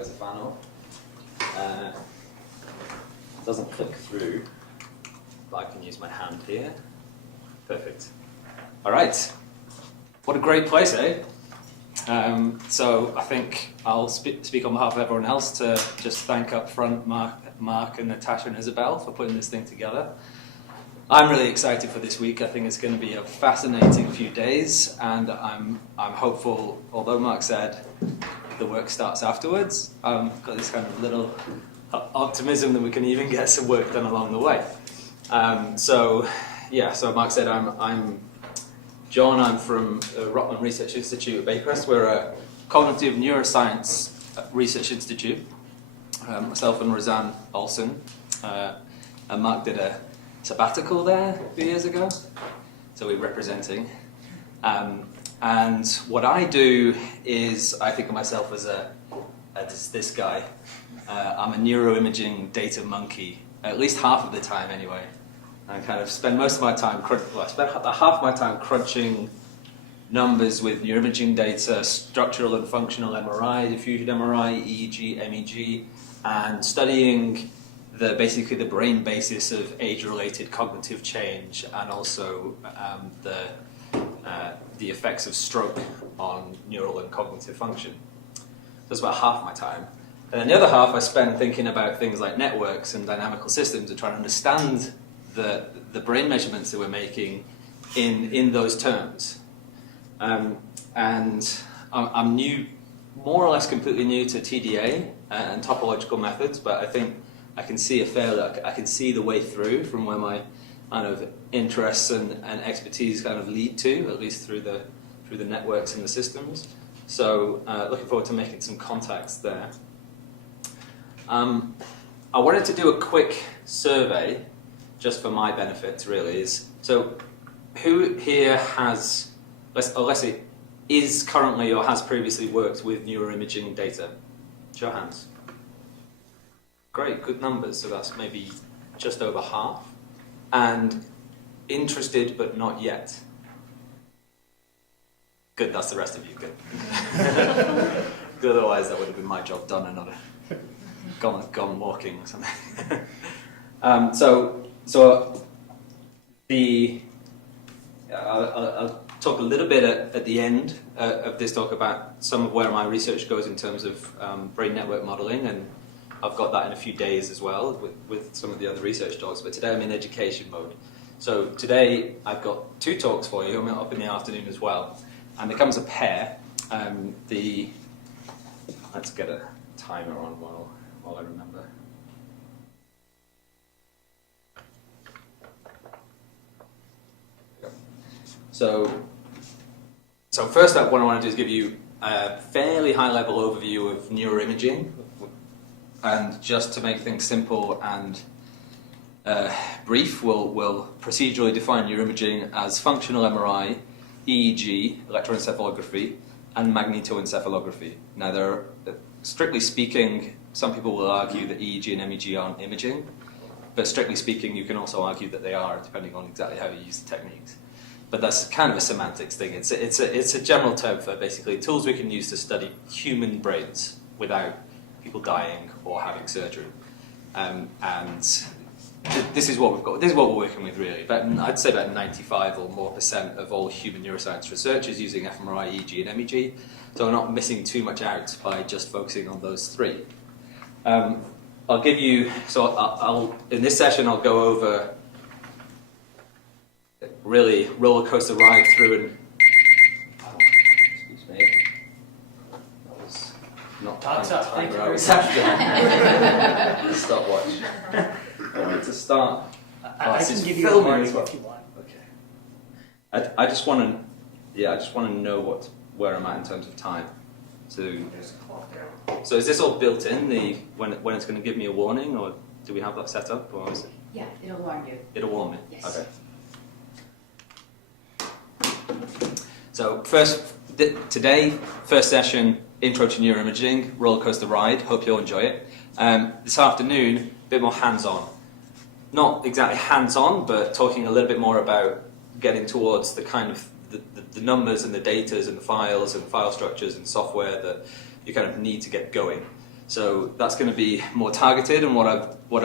guys a fan of. It doesn't click through, but I can use my hand here. Perfect. All right. What a great place, eh? So I think I'll speak on behalf of everyone else to just thank up front Mark and Natasha and Isabel for putting this thing together. I'm really excited for this week. I think it's going to be a fascinating few days, and I'm hopeful, although Mark said the work starts afterwards, I've got this kind of little optimism that we can even get some work done along the way. So Mark said I'm John. I'm from Rotman Research Institute at Baycrest. We're a cognitive neuroscience research institute. Myself and Roseanne Olsen, and Mark did a sabbatical there a few years ago, so we're representing. And what I do is I think of myself as this guy. I'm a neuroimaging data monkey, at least half of the time anyway. I kind of spend most of my time, I spend half my time crunching numbers with neuroimaging data, structural and functional MRI, diffusion MRI, EEG, MEG, and studying basically the brain basis of age-related cognitive change, and also the effects of stroke on neural and cognitive function. That's about half my time. And then the other half I spend thinking about things like networks and dynamical systems and trying to understand the brain measurements that we're making in those terms. And I'm new, more or less completely new to TDA and topological methods, but I think I can see I can see the way through from where my kind of interests and expertise kind of lead to, at least through the networks and the systems. So looking forward to making some contacts there. I wanted to do a quick survey, just for my benefit, really. So who here has, let's say, is currently or has previously worked with neuroimaging data? Show of hands. Great, good numbers. So that's maybe just over half. And interested but not yet. Good, that's the rest of you. Good. Otherwise, that would have been my job done and not gone walking or something. I'll talk a little bit at the end of this talk about some of where my research goes in terms of brain network modeling, and I've got that in a few days as well with some of the other research talks, but today I'm in education mode. So today I've got two talks for you. I'm up in the afternoon as well, and there comes a pair. Let's get a timer on while I remember. So first up, what I want to do is give you a fairly high-level overview of neuroimaging, and just to make things simple and brief, we'll procedurally define neuroimaging as functional MRI, EEG, electroencephalography, and magnetoencephalography. Now, strictly speaking, some people will argue that EEG and MEG aren't imaging, but strictly speaking, you can also argue that they are, depending on exactly how you use the techniques. But that's kind of a semantics thing. It's a general term for basically tools we can use to study human brains without people dying or having surgery. This is what we've got. This is what we're working with, really. I'd say about 95% or more of all human neuroscience research is using fMRI, EEG, and MEG. So we're not missing too much out by just focusing on those three. I'll give you. So in this session, I'll go over really roller coaster ride through and. Oh, excuse me. That was not Time's up. Thank you very much. Stopwatch. To start, I can give you a warning if you want. Okay. I just want to know where I'm at in terms of time. So is this all built in when it's going to give me a warning, or do we have that set up, or is it? Yeah, it'll warn you. It'll warn me. Yes. Okay. So today, first session, intro to neuroimaging, roller coaster ride. Hope you'll enjoy it. This afternoon, a bit more hands-on. Not exactly hands-on, but talking a little bit more about getting towards the kind of the numbers and the datas and the files and file structures and software that you kind of need to get going. So that's going to be more targeted, and what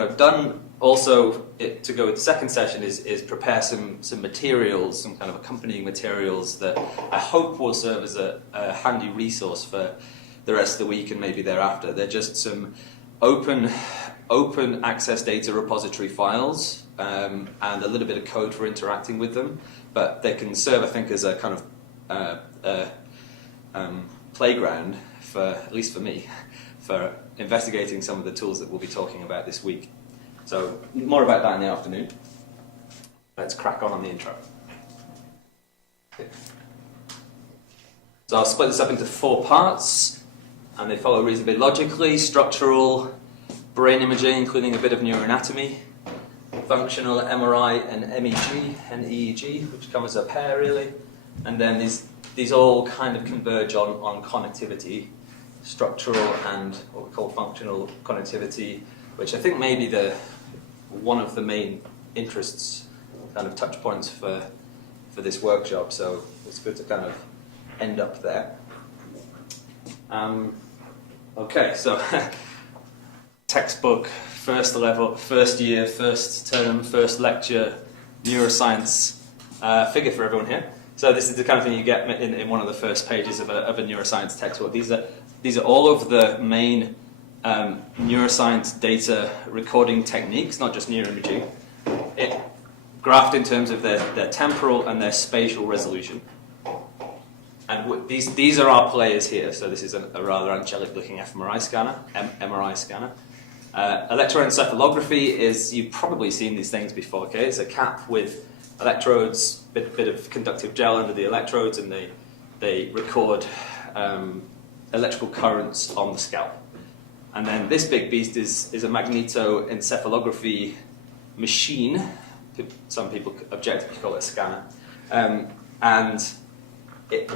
I've done also to go with the second session is prepare some materials, some kind of accompanying materials that I hope will serve as a handy resource for the rest of the week and maybe thereafter. They're just some open access data repository files and a little bit of code for interacting with them, but they can serve, I think, as a kind of playground for, at least for me, for investigating some of the tools that we'll be talking about this week. So more about that in the afternoon. Let's crack on the intro. So I'll split this up into 4 parts, and they follow reasonably logically: structural, brain imaging, including a bit of neuroanatomy, functional MRI and MEG and EEG, which come as a pair really, and then these all kind of converge on connectivity, structural and what we call functional connectivity, which I think may be one of the main interests, kind of touch points for this workshop. So it's good to kind of end up there. Okay, so textbook, first level, first year, first term, first lecture, neuroscience figure for everyone here. So this is the kind of thing you get in one of the first pages of a neuroscience textbook. These are all of the main neuroscience data recording techniques, not just neuroimaging, graphed in terms of their temporal and their spatial resolution. And these are our players here. So this is a rather angelic-looking MRI scanner. Electroencephalography is, you've probably seen these things before. Okay, it's a cap with electrodes, bit of conductive gel under the electrodes, and they record electrical currents on the scalp. And then this big beast is a magnetoencephalography machine. Some people object to call it a scanner. And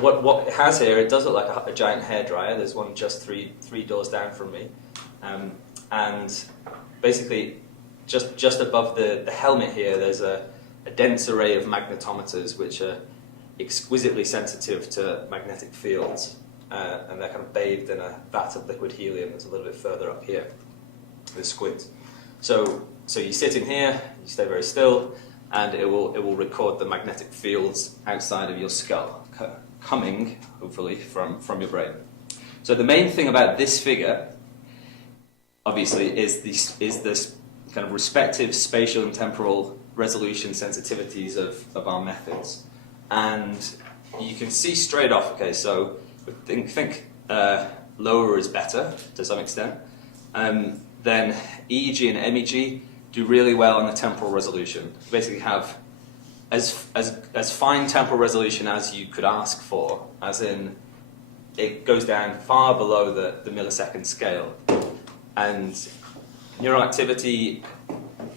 what it has here, it does look like a giant hairdryer. There's one just three doors down from me. And basically, just above the helmet here, there's a dense array of magnetometers, which are exquisitely sensitive to magnetic fields. And they're kind of bathed in a vat of liquid helium that's a little bit further up here, with squint. So you sit in here, you stay very still, and it will record the magnetic fields outside of your skull, coming, hopefully, from your brain. So the main thing about this figure, obviously, is this kind of respective spatial and temporal resolution sensitivities of our methods. And you can see straight off, okay, so think lower is better to some extent. Then EEG and MEG do really well on the temporal resolution. You basically have as fine temporal resolution as you could ask for, as in it goes down far below the millisecond scale. And neural activity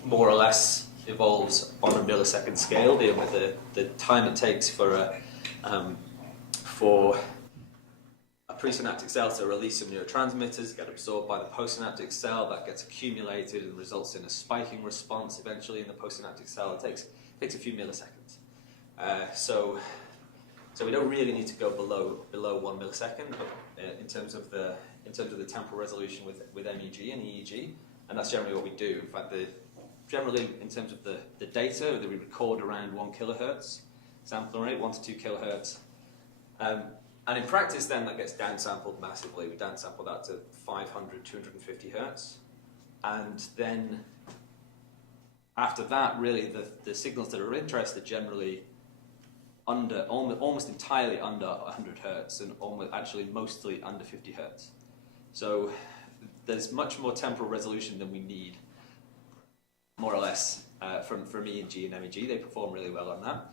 more or less evolves on a millisecond scale, dealing with the time it takes for a presynaptic cell to release some neurotransmitters, get absorbed by the postsynaptic cell, that gets accumulated and results in a spiking response eventually in the postsynaptic cell. It takes a few milliseconds. So we don't really need to go below 1 millisecond in terms of the temporal resolution with MEG and EEG, and that's generally what we do. In fact, generally in terms of the data that we record around 1 kilohertz sampling rate, 1 to 2 kilohertz. And in practice, then, that gets downsampled massively. We downsample that to 500, 250 hertz. And then after that, really, the signals that are of interest are generally almost entirely under 100 hertz and actually mostly under 50 hertz. So there's much more temporal resolution than we need, more or less, from EEG and MEG. They perform really well on that.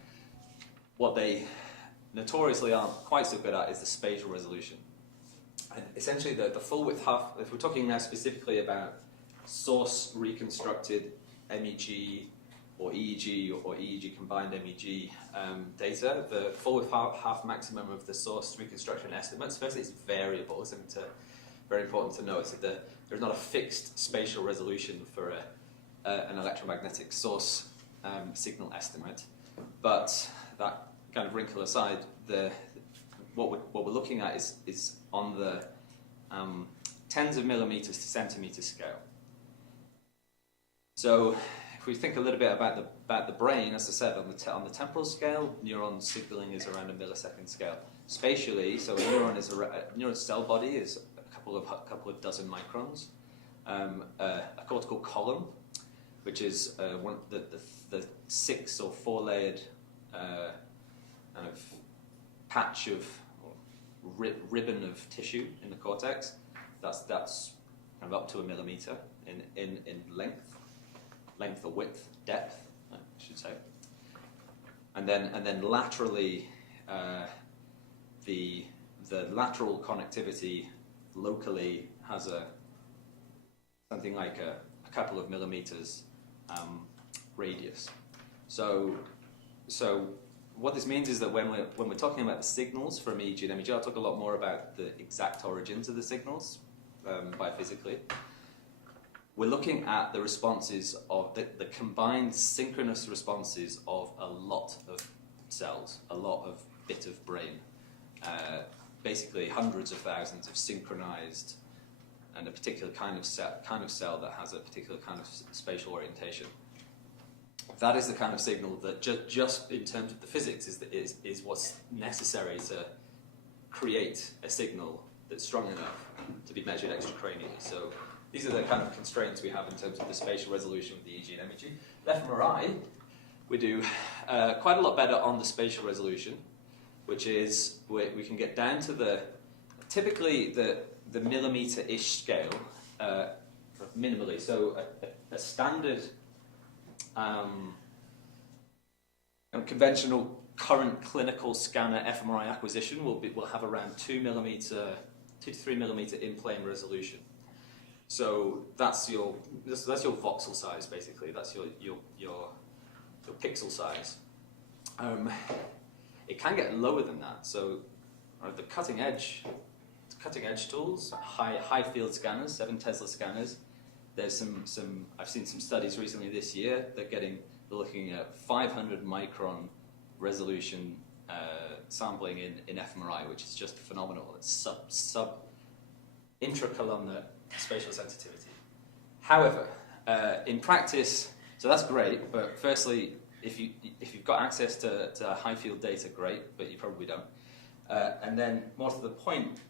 What they notoriously aren't quite so good at is the spatial resolution. And essentially the full width half, if we're talking now specifically about source reconstructed MEG or EEG or EEG combined MEG data, the full width half maximum of the source reconstruction estimates, firstly it's variable, something very important to know, is that there's not a fixed spatial resolution for an electromagnetic source signal estimate, but that kind of wrinkle aside, what we're looking at is on the tens of millimeters to centimeter scale. So if we think a little bit about the brain, as I said, on the temporal scale, neuron signaling is around a millisecond scale. Spatially, so a neuron cell body is a couple of dozen microns. A cortical column, which is the 6 or 4 layered kind of patch of ribbon of tissue in the cortex. That's kind of up to a millimeter in length or width, depth, I should say. And then laterally, the lateral connectivity locally has something like a couple of millimeters radius. So what this means is that when we're talking about the signals from EEG and MEG, I'll talk a lot more about the exact origins of the signals biophysically. We're looking at the responses of the combined synchronous responses of a lot of cells, a lot of bit of brain, basically hundreds of thousands of synchronized and a particular kind of cell that has a particular kind of spatial orientation. That is the kind of signal that just in terms of the physics is what's necessary to create a signal that's strong enough to be measured extracranially. So these are the kind of constraints we have in terms of the spatial resolution with the EEG and MEG. With fMRI, we do quite a lot better on the spatial resolution, which is we can get down to typically the millimeter-ish scale, minimally. So a standard conventional current clinical scanner fMRI acquisition will have around 2 to 3 millimeter in-plane resolution. So that's your voxel size, basically. That's your pixel size. It can get lower than that. So the cutting edge tools, high field scanners, 7 Tesla scanners. There's some I've seen some studies recently this year. They're looking at 500 micron resolution sampling in fMRI, which is just phenomenal. It's sub intracolumnar spatial sensitivity. However, in practice, so that's great. But firstly, if you've got access to high field data, great. But you probably don't. And then, more to the point,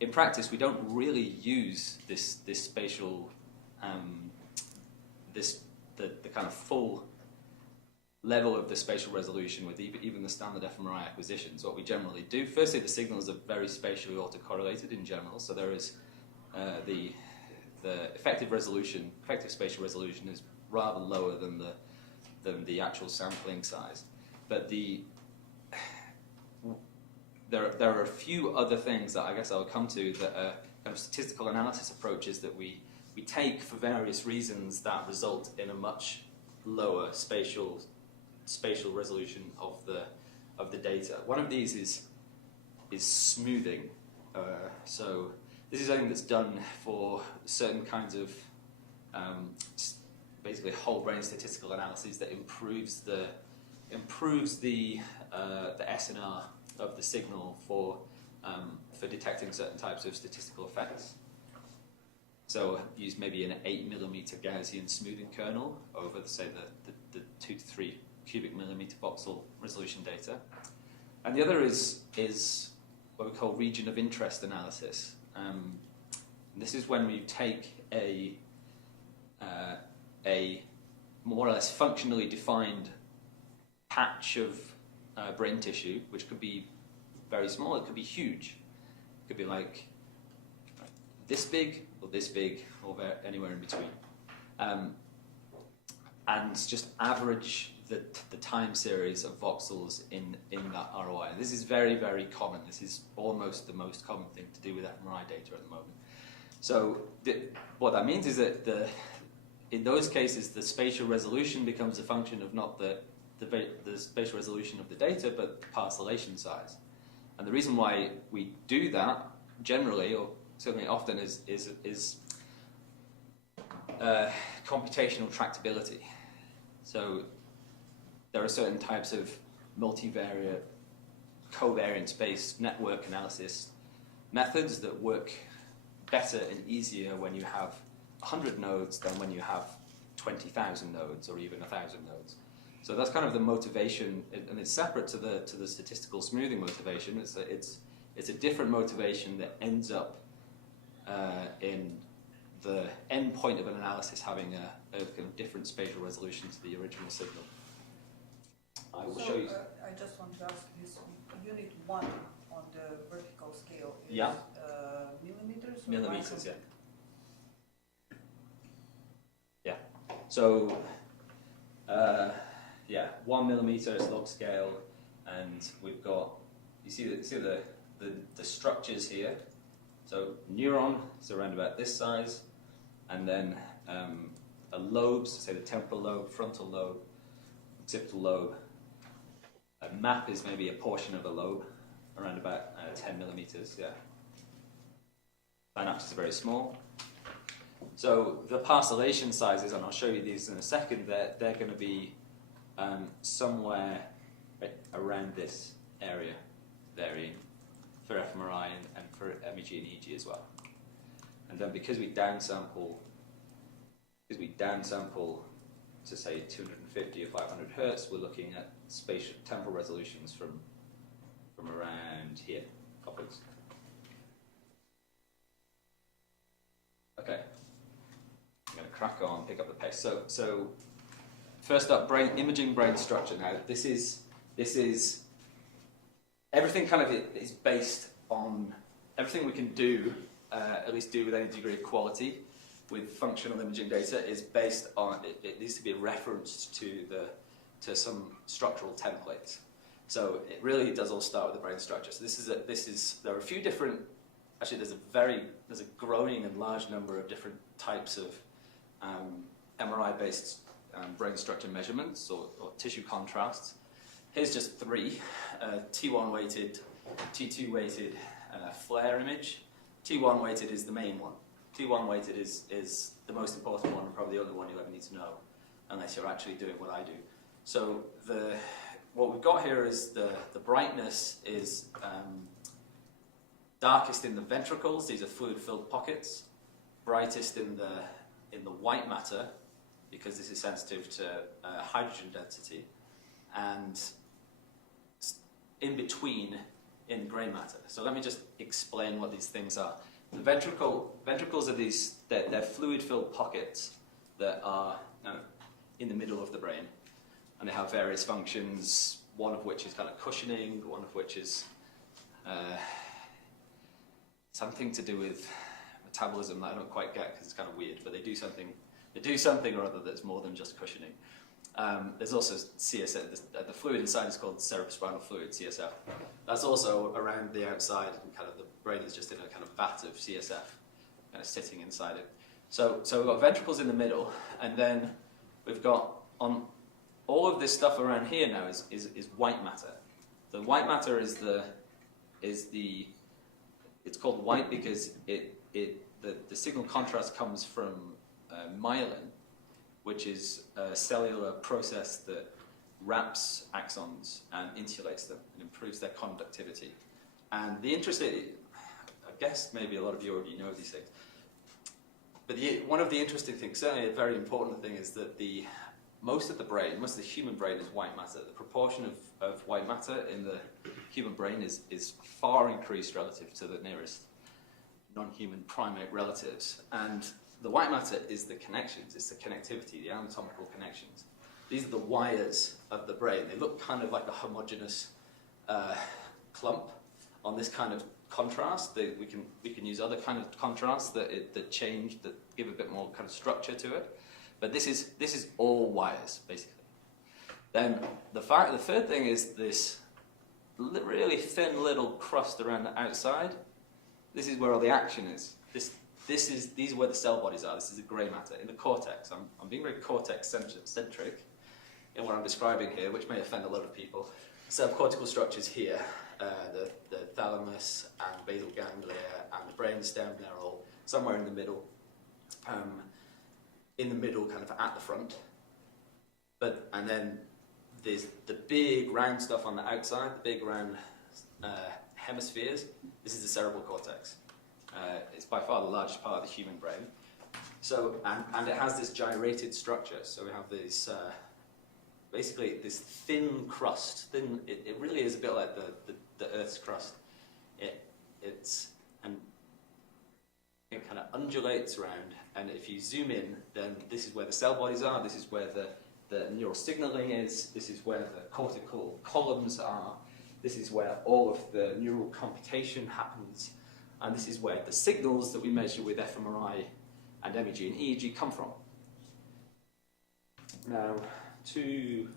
in practice, we don't really use this spatial, the kind of full level of the spatial resolution with even the standard fMRI acquisitions. What we generally do, firstly, the signals are very spatially autocorrelated in general. So there is the effective spatial resolution is rather lower than the actual sampling size, but there are a few other things that I guess I'll come to that are kind of statistical analysis approaches that we take for various reasons that result in a much lower spatial resolution of the data. One of these is smoothing. So this is something that's done for certain kinds of basically whole brain statistical analyses that improves the SNR of the signal for detecting certain types of statistical effects. So use maybe an 8 millimeter Gaussian smoothing kernel over, say, the 2 to 3 cubic millimeter voxel resolution data. And the other is what we call region of interest analysis. This is when we take a more or less functionally defined patch of brain tissue, which could be very small, it could be huge. It could be like this big, or anywhere in between. And just average the time series of voxels in that ROI. And this is very, very common. This is almost the most common thing to do with fMRI data at the moment. So what that means is that in those cases, the spatial resolution becomes a function of not the spatial resolution of the data, but the parcellation size. And the reason why we do that generally, or certainly often, is computational tractability. So there are certain types of multivariate, covariance-based network analysis methods that work better and easier when you have 100 nodes than when you have 20,000 nodes or even 1,000 nodes. So that's kind of the motivation, and it's separate to the statistical smoothing motivation. It's a different motivation that ends up in the end point of an analysis having a kind of different spatial resolution to the original signal. I will show you. I just want to ask this: unit 1 on the vertical scale is millimeters? Or millimeters, yeah. Yeah. So, 1 millimeter is log scale, and we've got, you see the structures here. So neuron is around about this size, and then a lobe, so say the temporal lobe, frontal lobe, occipital lobe. A map is maybe a portion of a lobe, around about 10 millimeters, yeah. Synapses are very small. So the parcellation sizes, and I'll show you these in a second, they're going to be somewhere around this area, varying for fMRI and for MEG and EG as well. And then because we downsample to say 250 or 500 hertz, we're looking at spatial temporal resolutions from around here upwards. Okay, I'm going to crack on, pick up the pace. So first up, imaging brain structure. Now this is everything kind of is based on everything we can do, at least do with any degree of quality with functional imaging data is based on, it needs to be referenced to some structural templates. So it really does all start with the brain structure. So there are a few different, actually there's a growing and large number of different types of MRI-based brain structure measurements or tissue contrasts. Here's just 3, T1 weighted, T2 weighted FLAIR image. T1 weighted is the main one. T1 weighted is the most important one and probably the only one you'll ever need to know unless you're actually doing what I do. So what we've got here is the brightness is darkest in the ventricles. These are fluid-filled pockets. Brightest in the white matter because this is sensitive to hydrogen density, and in between in grey matter. So let me just explain what these things are. The ventricles are they're fluid-filled pockets that are in the middle of the brain, and they have various functions, one of which is kind of cushioning, one of which is something to do with metabolism that I don't quite get because it's kind of weird, but they do something or other that's more than just cushioning. There's also CSF, the fluid inside is called cerebrospinal fluid, CSF. That's also around the outside, and kind of the brain is just in a kind of vat of CSF, kind of sitting inside it. So we've got ventricles in the middle, and then we've got on all of this stuff around here now is white matter. The white matter is it's called white because the signal contrast comes from myelin, which is a cellular process that wraps axons and insulates them and improves their conductivity. And the interesting, I guess maybe a lot of you already know these things, but one of the interesting things, certainly a very important thing, is that most of the human brain is white matter. The proportion of white matter in the human brain is far increased relative to the nearest non-human primate relatives. And the white matter is the connections, it's the connectivity, the anatomical connections. These are the wires of the brain. They look kind of like a homogeneous clump on this kind of contrast. We can use other kind of contrasts that give a bit more kind of structure to it. But this is all wires, basically. Then the third thing is this really thin little crust around the outside. This is where all the action is. These are where the cell bodies are. This is the grey matter in the cortex. I'm being very cortex-centric in what I'm describing here, which may offend a lot of people. Subcortical structures here, the thalamus and basal ganglia and the brainstem, they're all somewhere in the middle. Kind of at the front. And then there's the big round stuff on the outside, the big round hemispheres. This is the cerebral cortex. It's by far the largest part of the human brain. So, and it has this gyrated structure. So we have this, basically this thin crust. It really is a bit like the Earth's crust. It kind of undulates around, and if you zoom in, then this is where the cell bodies are, this is where the neural signaling is, this is where the cortical columns are, this is where all of the neural computation happens, and this is where the signals that we measure with fMRI and MEG and EEG come from. Now, two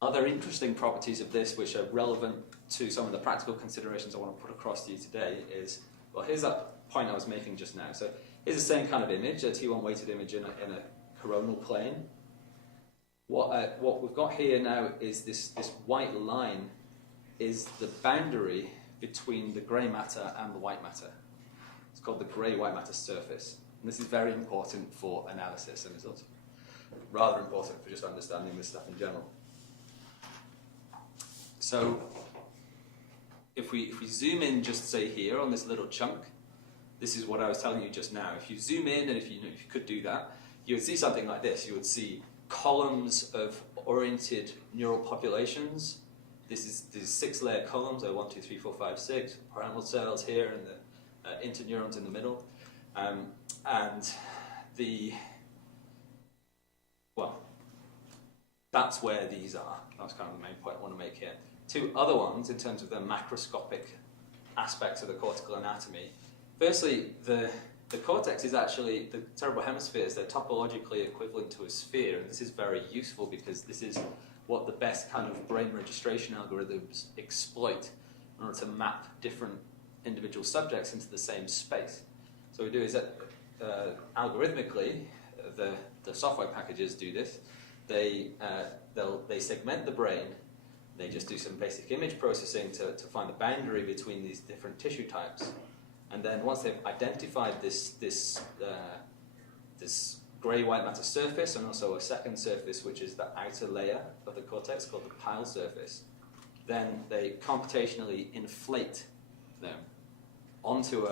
other interesting properties of this which are relevant to some of the practical considerations I want to put across to you today is, well, here's that point I was making just now. So here's the same kind of image, a T1 weighted image in a coronal plane. What we've got here now is this white line is the boundary between the grey matter and the white matter. It's called the grey-white matter surface. And this is very important for analysis, and it's also rather important for just understanding this stuff in general. So if we zoom in just say here on this little chunk, this is what I was telling you just now. If you zoom in, and if you could do that, you would see something like this. You would see columns of oriented neural populations. This is these 6-layer columns, 1, 2, 3, 4, 5, 6, pyramidal cells here, and the interneurons in the middle. And that's where these are. That's kind of the main point I want to make here. Two other ones in terms of the macroscopic aspects of the cortical anatomy. Firstly, the cortex is actually, the cerebral hemispheres, they're topologically equivalent to a sphere, and this is very useful because this is what the best kind of brain registration algorithms exploit in order to map different individual subjects into the same space. So what we do is that algorithmically, the software packages do this. They segment the brain. They just do some basic image processing to find the boundary between these different tissue types. And then once they've identified this grey-white matter surface and also a second surface, which is the outer layer of the cortex called the pile surface, then they computationally inflate them onto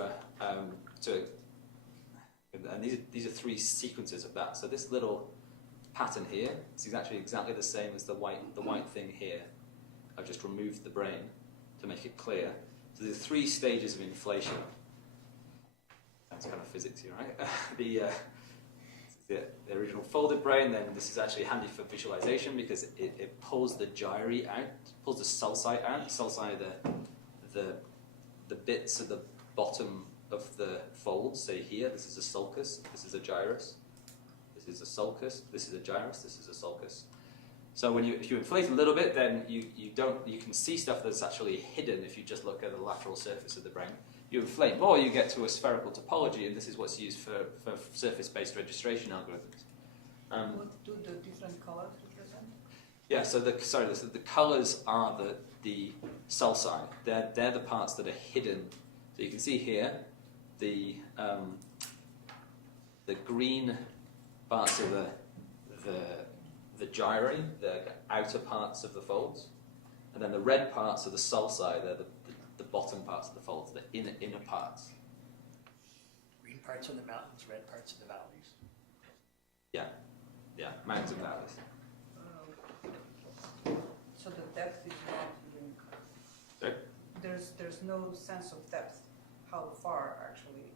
and these are 3 sequences of that. So this little pattern here is actually exactly the same as the white thing here. I've just removed the brain to make it clear. So there's 3 stages of inflation. That's kind of physicsy, right? The original folded brain, then this is actually handy for visualization because it pulls the gyri out, pulls the sulci out. Sulci are the bits at the bottom of the fold. Say here, this is a sulcus, this is a gyrus, this is a sulcus, this is a gyrus, this is a sulcus. So if you inflate a little bit, then you can see stuff that's actually hidden if you just look at the lateral surface of the brain. You inflate more, you get to a spherical topology, and this is what's used for surface-based registration algorithms. What do the different colors represent? Yeah, so the colors are the sulci. They're the parts that are hidden. So you can see here the green parts of the gyri, the outer parts of the folds, and then the red parts of the sulci, they're the bottom parts of the folds, the inner parts. Green parts are the mountains, red parts are the valleys. Yeah, mountains and valleys. So the depth is not even... Sorry? There's no sense of depth, how far actually?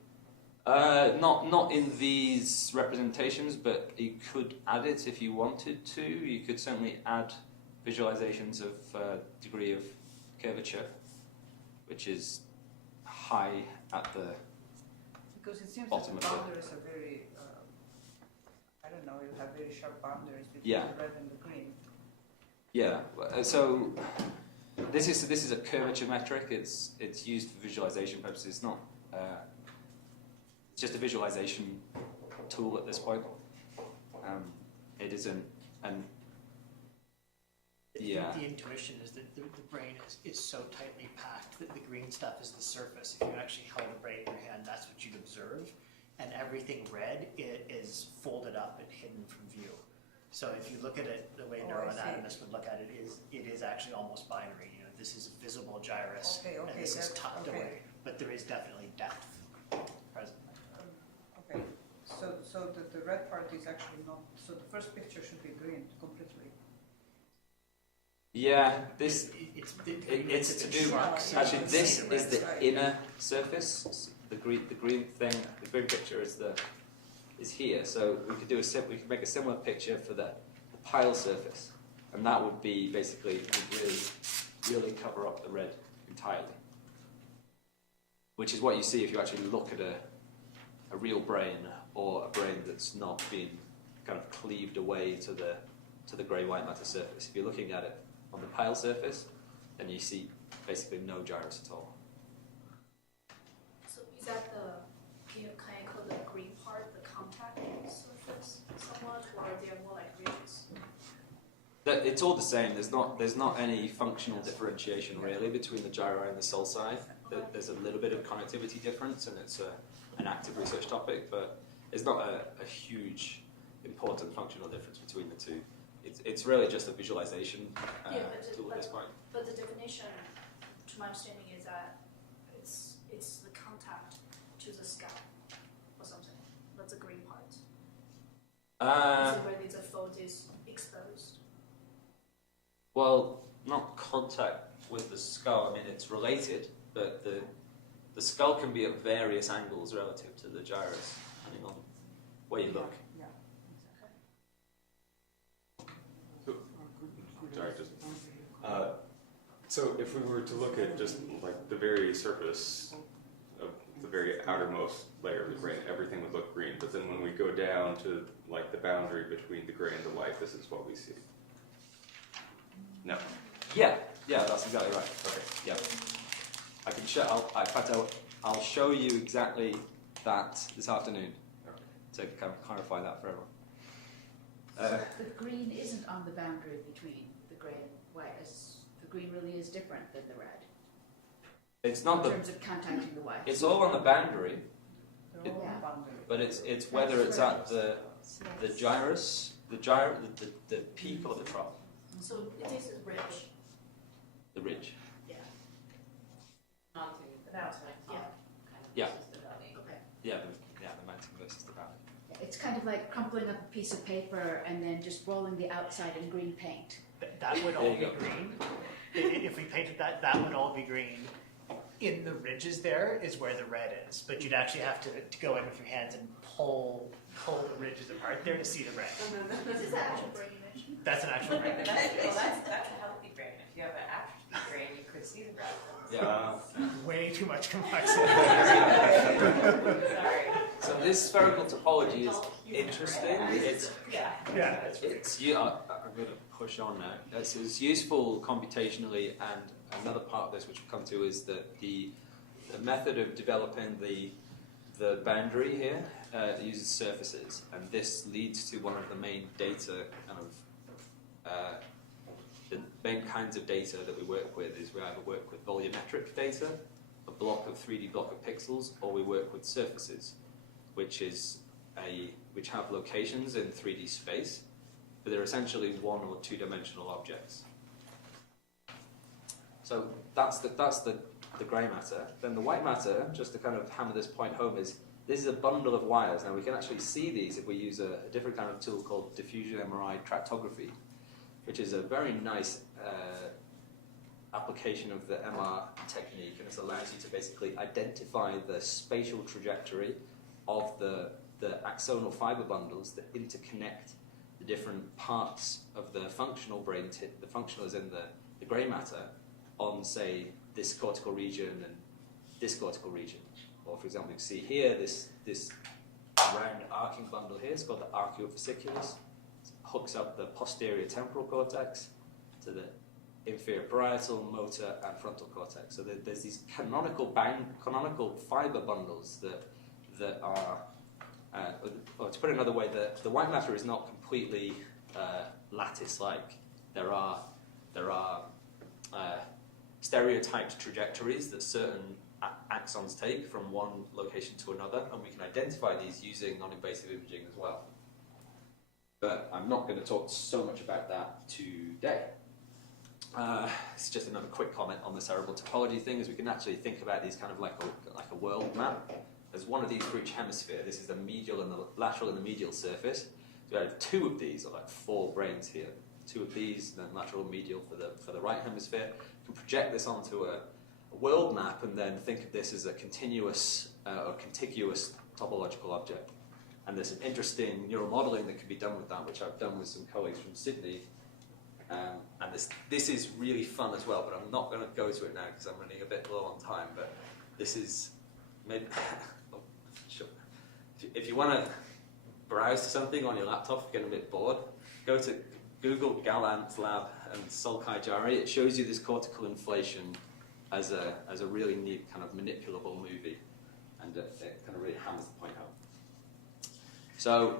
Not in these representations, but you could add it if you wanted to. You could certainly add visualizations of degree of curvature, which is high at the because it seems bottom that the of boundaries are very, I don't know, you have very sharp boundaries between Yeah. the red and the green. Yeah. So this is a curvature metric. It's used for visualization purposes. It's not. It's just a visualization tool at this point. It isn't an. Yeah. The intuition is that the brain is so tightly packed that the green stuff is the surface. If you actually held the brain in your hand, that's what you'd observe. And everything red is folded up and hidden from view. So if you look at it the way neuroanatomists would look at it is actually almost binary. You know, this is a visible gyrus, and this is tucked away. but there is definitely depth present. Okay, so the red part is actually not, so the first picture should be green completely. Yeah, this It's it's to do. shrubs. Actually, this See the is red. the inner surface. The green thing. The green picture is here. So we could we could make a similar picture for the pile surface, and that would be basically would really cover up the red entirely. Which is what you see if you actually look at a real brain, or a brain that's not been kind of cleaved away to the grey-white matter surface. If you're looking at it on the pile surface, then you see basically no gyrus at all. So is that can you call the green part the contact surface somewhat, or they're more like ridges? It's all the same. There's not any functional differentiation really between the gyri and the sulci. There's a little bit of connectivity difference, and it's an active research topic, but it's not a huge important functional difference between the two. It's really just a visualization tool at this point. But the definition, to my understanding, is that it's the contact to the scalp or something. That's the green part. So where the fold is exposed. Well, not contact with the skull. I mean, it's related, but the skull can be at various angles relative to the gyrus, depending on where you look. Yeah, Sorry, so if we were to look at just like the very surface of the very outermost layer of the brain, everything would look green. But then when we go down to like the boundary between the gray and the white, this is what we see. No. Yeah, that's exactly right. Okay, yeah. I can show. In fact, I'll show you exactly that this afternoon to kind of clarify that for everyone. The green isn't on the boundary between the grey and white, as the green really is different than the red. It's not in terms of contacting the white. It's all on the boundary, they're all on boundary. but it's whether it's at the gyrus, the peak or the trough, So this is ridge. the ridge. Yeah. That's Yeah. Yeah. Okay. Yeah, the mounting versus the valley. It's kind of like crumpling up a piece of paper and then just rolling the outside in green paint. That would all There be you go. green. If we painted that would all be green. In the ridges there is where the red is, but you'd actually have to go in with your hands and pull the ridges apart there to see the red. Is this actual brain image? That's an actual red. That's a healthy brain. If you have an atrophy brain, you could see the red. Yeah. Way too much complexity. Sorry. So this spherical topology is interesting. Yeah. Yeah. I'm going to push on now. It's useful computationally, and another part of this, which we'll come to, is that the method of developing the boundary here uses surfaces, and this leads to one of the main data the main kinds of data that we work with is we either work with volumetric data, a 3D block of pixels, or we work with surfaces, which have locations in 3D space, but they're essentially 1 or 2 dimensional objects. So that's the grey matter. Then the white matter, just to kind of hammer this point home, is this is a bundle of wires. Now we can actually see these if we use a different kind of tool called diffusion MRI tractography, which is a very nice application of the MR technique, and it allows you to basically identify the spatial trajectory of the axonal fiber bundles that interconnect the different parts of the functional brain tip. The functional is in the grey matter on, say, this cortical region and this cortical region. Or, for example, you can see here this round arcing bundle here. It's called the arcuofasciculus. It hooks up the posterior temporal cortex to the inferior parietal, motor, and frontal cortex. So there's these canonical fiber bundles that are, or to put it another way, the white matter is not completely lattice-like. There are stereotyped trajectories that certain axons take from one location to another, and we can identify these using non-invasive imaging as well. But I'm not going to talk so much about that today. it's just another quick comment on the cerebral topology thing, is we can actually think about these kind of like a world map. There's one of these for each hemisphere. This is the medial and the lateral and the medial surface. So we have two of these, or like 4 brains here. 2 of these, then lateral and medial for the right hemisphere. You can project this onto a world map and then think of this as a continuous or contiguous topological object. And there's some interesting neuromodeling that can be done with that, which I've done with some colleagues from Sydney. And this is really fun as well, but I'm not going to go to it now because I'm running a bit low on time. But this is maybe sure. If you want to browse to something on your laptop, if you're getting a bit bored, go to Google Gallant Lab and Sulkai Jari. It shows you this cortical inflation as a really neat kind of manipulable movie, and it kind of really hammers the point home. So,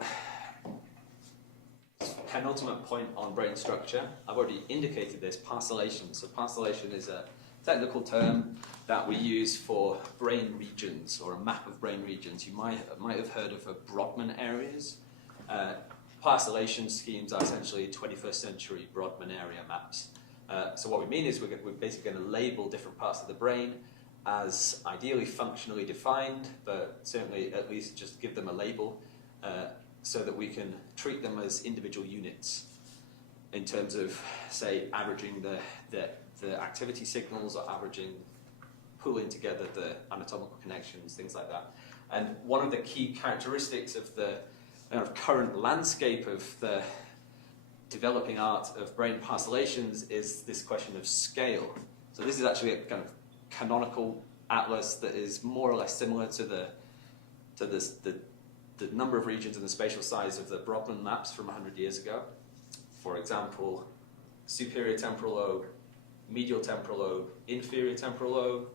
penultimate point on brain structure. I've already indicated this, parcellation. So parcellation is a technical term that we use for brain regions, or a map of brain regions. You might have heard of Brodmann areas. Parcellation schemes are essentially 21st century Brodmann area maps. So what we mean is we're basically going to label different parts of the brain as ideally functionally defined, but certainly at least just give them a label so that we can treat them as individual units in terms of, say, averaging the activity signals, or pulling together the anatomical connections, things like that. And one of the key characteristics of the current landscape of the developing art of brain parcellations is this question of scale. So this is actually a kind of canonical atlas that is more or less similar to the number of regions and the spatial size of the Brodmann maps from 100 years ago. For example, superior temporal lobe, medial temporal lobe, inferior temporal lobe,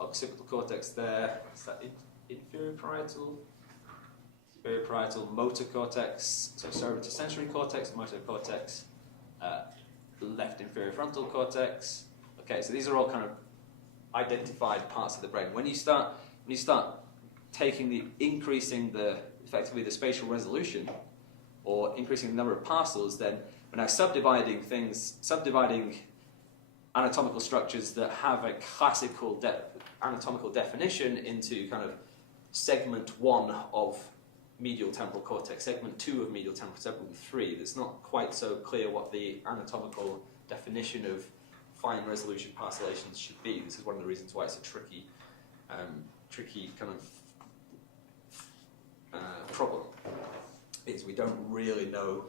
occipital cortex there. Is that inferior parietal? Superior parietal, motor cortex, so cerebrosensory cortex, motor cortex, left inferior frontal cortex. Okay, so these are all kind of identified parts of the brain. When you start increasing effectively the spatial resolution, or increasing the number of parcels, then we're now subdividing anatomical structures that have a classical anatomical definition into kind of segment 1 of medial temporal cortex, segment 2 of medial temporal, segment 3. It's not quite so clear what the anatomical definition of fine resolution parcellations should be. This is one of the reasons why it's a tricky kind of problem. Is we don't really know.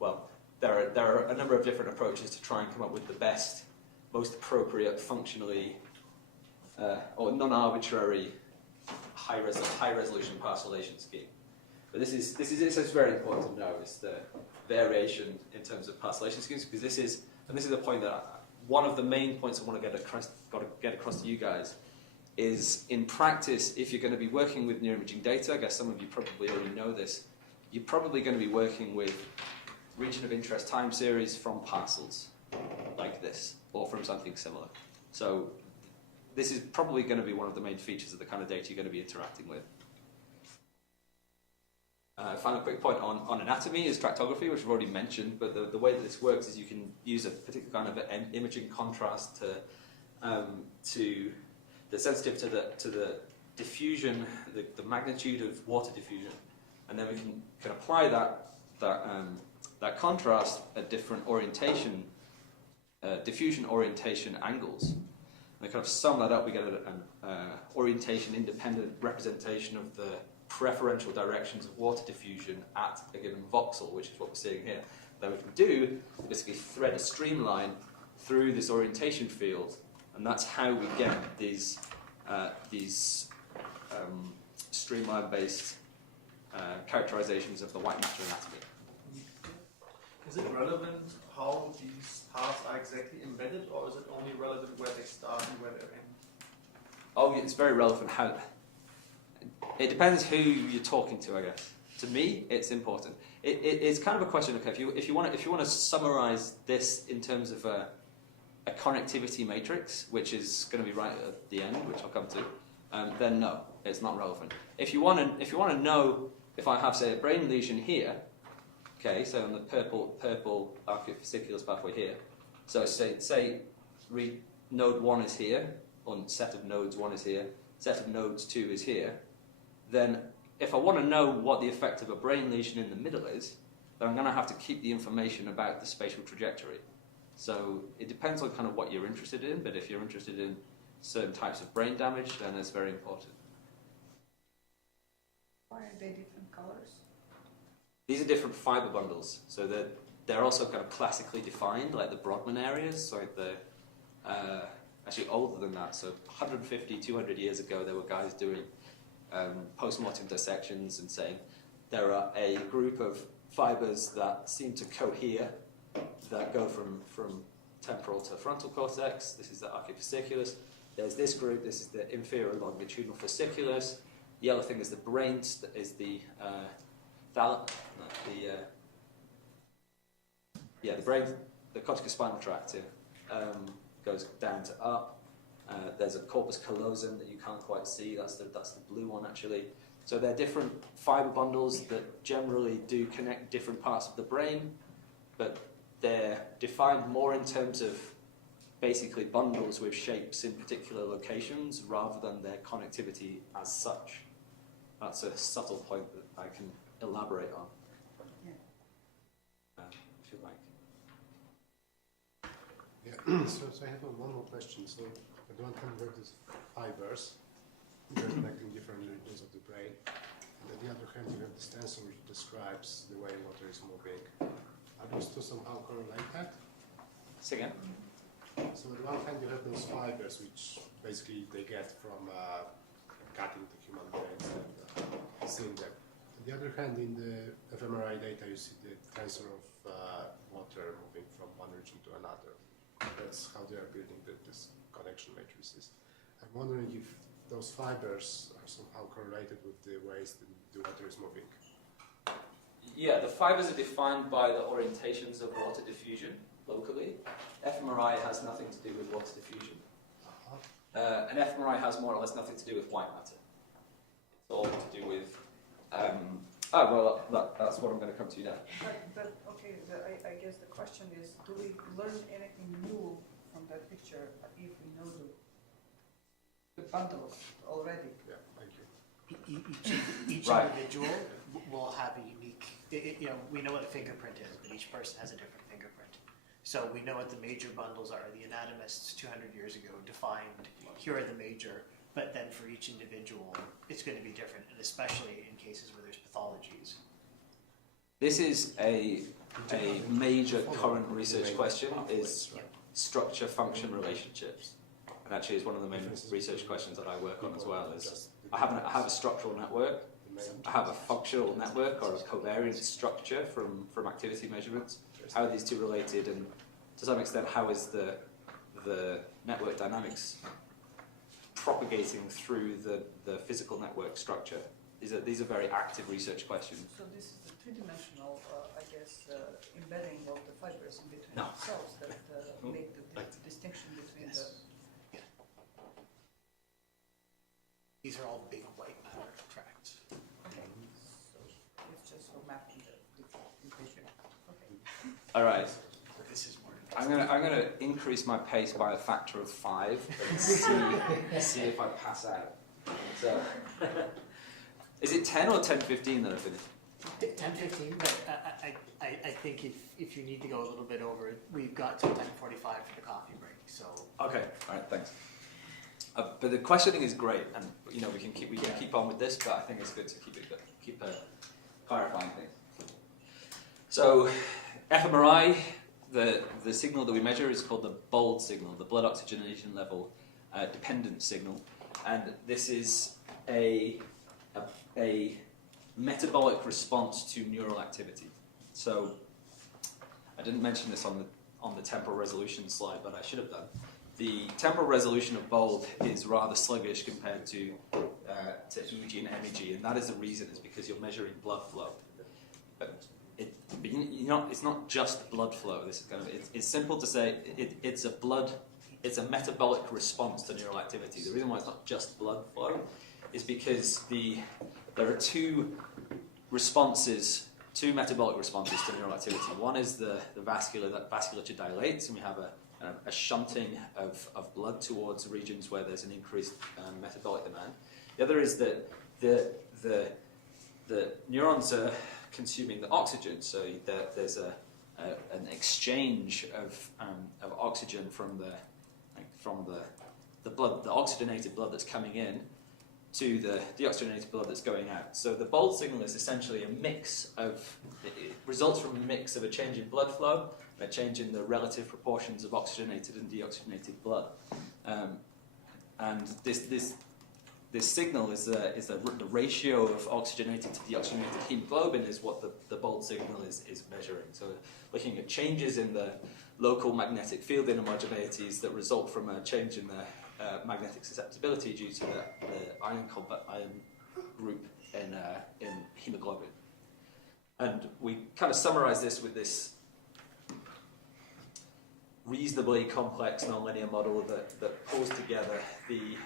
Well, there are a number of different approaches to try and come up with the best, most appropriate, functionally or non-arbitrary high resolution parcellation scheme. But this is very important to know, is the variation in terms of parcellation schemes, because this is a point that one of the main points I want to get across to you guys is, in practice, if you're going to be working with neuroimaging data, I guess some of you probably already know this, you're probably going to be working with region of interest time series from parcels like this, or from something similar. So this is probably going to be one of the main features of the kind of data you're going to be interacting with. Final quick point on anatomy is tractography, which I've already mentioned, but the way that this works is you can use a particular kind of an imaging contrast to the sensitive to the diffusion, the magnitude of water diffusion, and then we can apply that contrast at different orientation, diffusion orientation angles. And we kind of sum that up, we get an orientation-independent representation of the preferential directions of water diffusion at a given voxel, which is what we're seeing here. Then we can do is basically thread a streamline through this orientation field, and that's how we get these streamline-based characterizations of the white matter anatomy. Is it relevant how these paths are exactly embedded, or is it only relevant where they start and where they end? Oh, it's very relevant how. It depends who you're talking to, I guess. To me, it's important. It's kind of a question. Okay, if you want to summarize this in terms of a connectivity matrix, which is going to be right at the end, which I'll come to, then no, it's not relevant. If you want to know if I have, say, a brain lesion here, okay, so on the purple arcuate fasciculus pathway here, So say node 1 is here, or set of nodes 1 is here, set of nodes 2 is here, then if I want to know what the effect of a brain lesion in the middle is, then I'm going to have to keep the information about the spatial trajectory. So it depends on kind of what you're interested in, but if you're interested in certain types of brain damage, then it's very important. Why are they different colors? These are different fiber bundles, so they're also kind of classically defined, like the Brodmann areas, so the actually older than that, so 150, 200 years ago, there were guys doing post-mortem dissections and saying there are a group of fibers that seem to cohere, that go from temporal to frontal cortex. This is the archifasciculus. There's this group. This is the inferior longitudinal fasciculus. The yellow thing is the brain. Is the the brain. The corticospinal tract here goes down to up. There's a corpus callosum that you can't quite see. That's the blue one actually. So they're different fiber bundles that generally do connect different parts of the brain, but they're defined more in terms of basically bundles with shapes in particular locations rather than their connectivity as such. That's a subtle point that I can elaborate on, if you like. Yeah. So I have one more question. So on the one hand, we have these fibers that are connecting different regions of the brain. And on the other hand, you have this tensor which describes the way water is moving. Are those two somehow correlated? Say again? So on the one hand, you have those fibers which basically they get from cutting the human brains and seeing them. On the other hand, in the fMRI data, you see the tensor of water moving from one region to another. That's how they are building this connection matrices. I'm wondering if those fibers are somehow correlated with the ways the water is moving. Yeah, the fibers are defined by the orientations of water diffusion locally. fMRI has nothing to do with water diffusion. And fMRI has more or less nothing to do with white matter. It's all to do with... that's what I'm going to come to now. But okay, I guess the question is, do we learn anything new from that picture if we know the bundles already? Yeah, thank you. Each Right. individual will have a unique, we know what a fingerprint is, but each person has a different fingerprint. So we know what the major bundles are. The anatomists 200 years ago defined, here are the major, but then for each individual, it's going to be different, and especially in cases where there's pathologies. This is a major current research question, is structure-function relationships. And actually it's one of the main research questions that I work on as well. Is I have a structural network, I have a functional network or a covariant structure from activity measurements. How are these two related, and to some extent how is the network dynamics propagating through the physical network structure? These are very active research questions. So this is the three-dimensional, embedding of the fibers in between No. cells that make the distinction between the... These are all big white matter tracts. Okay, so it's just for mapping the picture. Okay. All right. This is more. I'm gonna increase my pace by a factor of 5 and see if I pass out. So, is it 10 or 10:15 that I finished? 10:15, but I think if you need to go a little bit over, we've got till 10:45 for the coffee break. So Okay. All right. Thanks. But the questioning is great, and we can keep on with this, but I think it's good to keep clarifying things. So, fMRI, the signal that we measure is called the BOLD signal, the blood oxygenation level dependent signal, and this is a metabolic response to neural activity. So, I didn't mention this on the temporal resolution slide, but I should have done. The temporal resolution of BOLD is rather sluggish compared to EEG and MEG, and that is the reason, is because you're measuring blood flow. But it's not just blood flow. This is it's simple to say it's a metabolic response to neural activity. The reason why it's not just blood flow is because there are two responses two metabolic responses to neural activity. One is the vasculature dilates, and we have a shunting of blood towards regions where there's an increased metabolic demand. The other is that the neurons are consuming the oxygen, so there's an exchange of oxygen from the blood, the oxygenated blood that's coming in, to the deoxygenated blood that's going out. So the bold signal is essentially a mix of, it results from a mix of a change in blood flow and a change in the relative proportions of oxygenated and deoxygenated blood. And this signal is the ratio of oxygenated to deoxygenated hemoglobin is what the bold signal is measuring. So looking at changes in the local magnetic field inhomogeneities that result from a change in the magnetic susceptibility due to the iron group in hemoglobin. And we kind of summarize this with this reasonably complex nonlinear model that pulls together the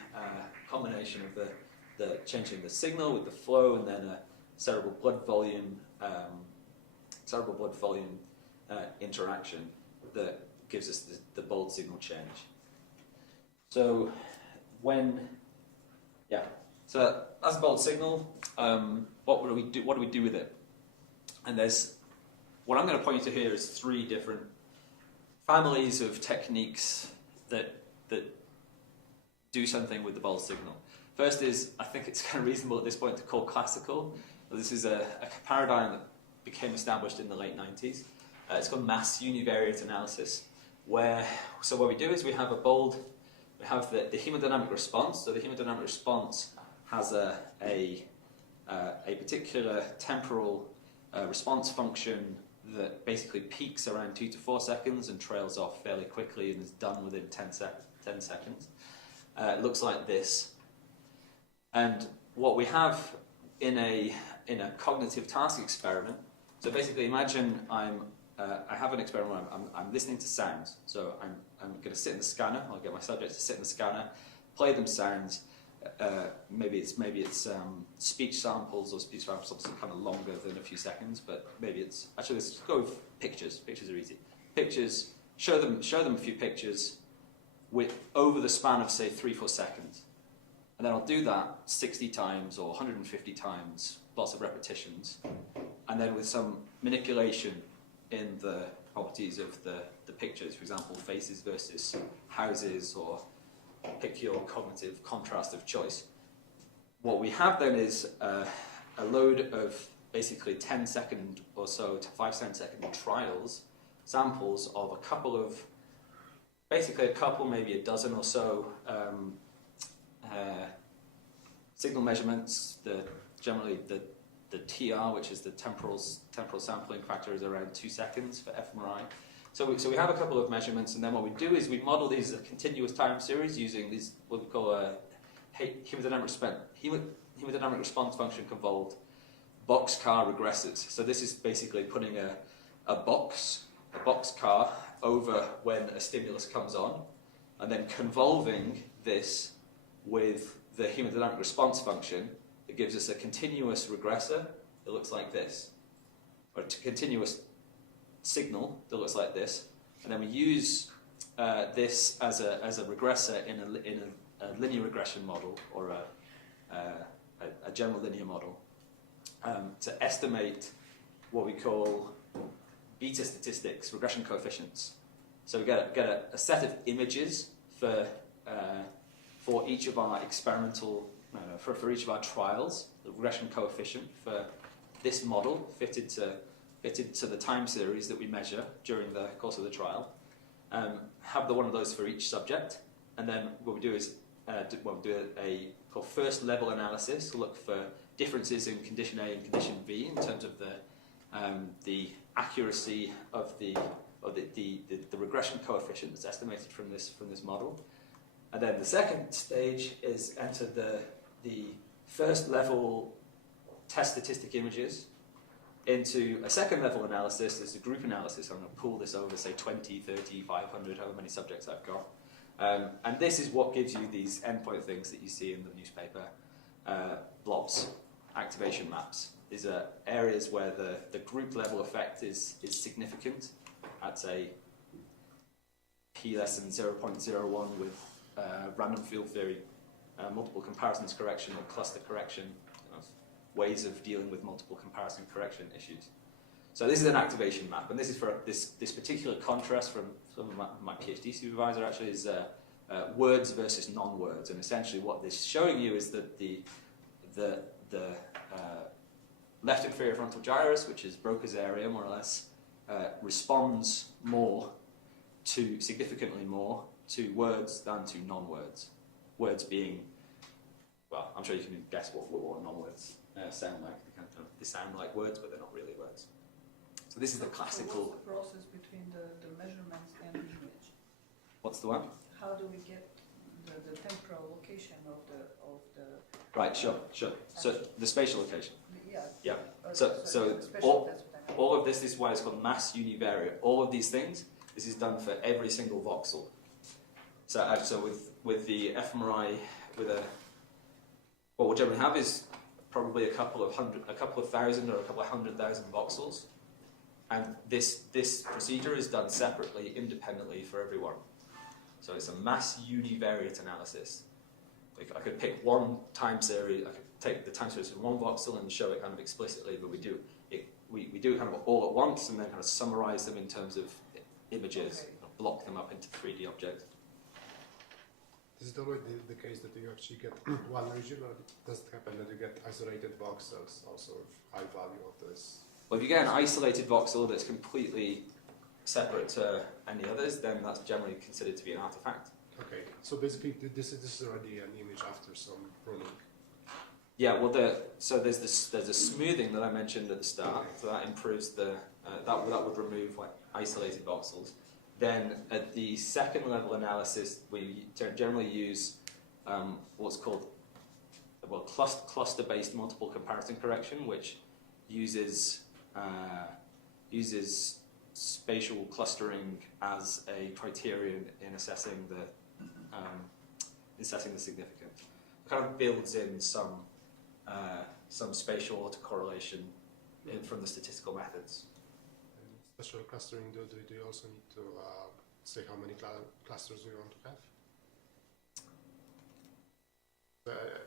combination of the changing the signal with the flow and then a cerebral blood volume interaction that gives us the bold signal change. So so that's a bold signal. What do we do? What do we do with it? And what I'm going to point you to here is three different families of techniques that do something with the bold signal. First is, I think it's kind of reasonable at this point to call classical. This is a paradigm that became established in the late 90s. It's called mass univariate analysis, what we do is we have the hemodynamic response. So the hemodynamic response has a particular temporal response function that basically peaks around 2 to 4 seconds and trails off fairly quickly and is done within 10 seconds. It looks like this. And what we have in a cognitive task experiment, so basically imagine I have an experiment where I'm listening to sounds. So I'm going to sit in the scanner. I'll get my subject to sit in the scanner, play them sounds. Maybe it's speech samples or speech samples, something kind of longer than a few seconds. But maybe it's actually, let's go with pictures. Pictures are easy. Pictures. Show them a few pictures over the span of say 3-4 seconds, and then I'll do that 60 times or 150 times, lots of repetitions, and then with some manipulation in the properties of the pictures, for example, faces versus houses, or pick your cognitive contrast of choice. What we have then is a load of basically 10-second or so to 5-10-second trials, samples of a couple, maybe a dozen or so signal measurements. Generally the TR, which is the temporal sampling factor, is around 2 seconds for fMRI. So we have a couple of measurements, and then what we do is we model these as a continuous time series using these, what we call a hemodynamic response function convolved boxcar regressors. So this is basically putting a boxcar over when a stimulus comes on, and then convolving this with the hemodynamic response function that gives us a continuous regressor that looks like this, or a continuous signal that looks like this, and then we use this as a regressor in a linear regression model, or a general linear model, to estimate what we call beta statistics, regression coefficients. So we get a set of images for each of our for each of our trials, the regression coefficient for this model fitted to the time series that we measure during the course of the trial. Have one of those for each subject, and then what we do is do a called first level analysis to look for differences in condition A and condition B in terms of the accuracy of the regression coefficient that's estimated from this model. And then the second stage is enter the first level test statistic images into a second level analysis. There's a group analysis. I'm going to pull this over, say 20, 30, 500, however many subjects I've got. And this is what gives you these endpoint things that you see in the newspaper, blobs. activation maps. These are areas where the group level effect is significant at a p less than 0.01 with random field theory, multiple comparisons correction or cluster correction, ways of dealing with multiple comparison correction issues. So this is an activation map, and this is for this particular contrast from some of my PhD supervisor actually is words versus non-words, and essentially what this is showing you is that the left inferior frontal gyrus, which is Broca's area more or less, responds significantly more to words than to non-words. Words being, well, I'm sure you can guess what non-words sound like. They sound like words, but they're not really words. So this is the classical. So what's the process between the measurements and the image? What's the one? How do we get the temporal location of the? Right, sure. So the spatial location. Yeah. So special, that's what I meant. all of this is why it's called mass univariate. All of these things, this is done for every single voxel. So with the fMRI, what we'll generally have is probably a couple of thousand or a couple of 100,000 voxels, and this procedure is done separately, independently for everyone. So it's a mass univariate analysis. I could pick one time series. I could take the time series from one voxel and show it kind of explicitly, but we do it kind of all at once and then kind of summarize them in terms of images, block them up into 3D objects. Is it always the case that you actually get one region, or does it happen that you get isolated voxels also with high value of this? Well, if you get an isolated voxel that's completely separate to any others, then that's generally considered to be an artifact. Okay, so basically this is already an image after some pruning. Yeah, well, so there's a smoothing that I mentioned at the start, so that improves that would remove like isolated voxels. Then at the second level analysis, we generally use what's called cluster-based multiple comparison correction, which uses spatial clustering as a criterion in assessing the significance. It kind of builds in some spatial autocorrelation from the statistical methods. Special clustering, do you also need to say how many clusters we want to have?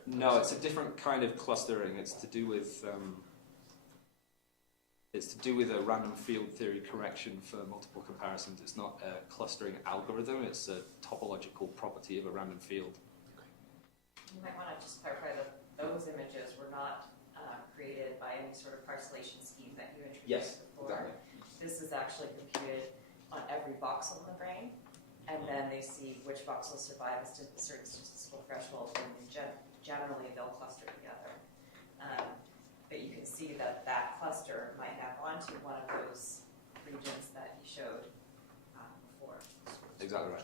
No, it's a different kind of clustering. It's to do with a random field theory correction for multiple comparisons. It's not a clustering algorithm. It's a topological property of a random field. You might want to just clarify that those images were not created by any sort of parcellation scheme that you introduced before. Exactly. This is actually computed on every voxel in the brain, and then they see which voxels survive a certain statistical threshold, and generally they'll cluster together. But you can see that cluster might map onto one of those regions that you showed before. Exactly right.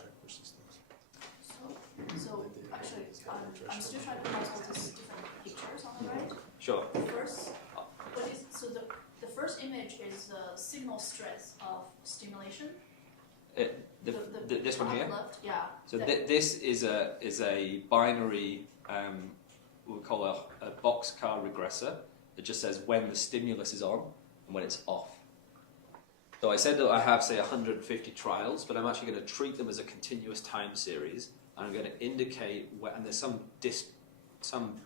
So actually, I'm still trying to process these different pictures on the right. Sure. The first image is the signal stress of stimulation. This one here. Left, yeah. So this is a binary, we call a boxcar regressor. It just says when the stimulus is on and when it's off. So I said that I have, say, 150 trials, but I'm actually going to treat them as a continuous time series. And I'm going to indicate and there's some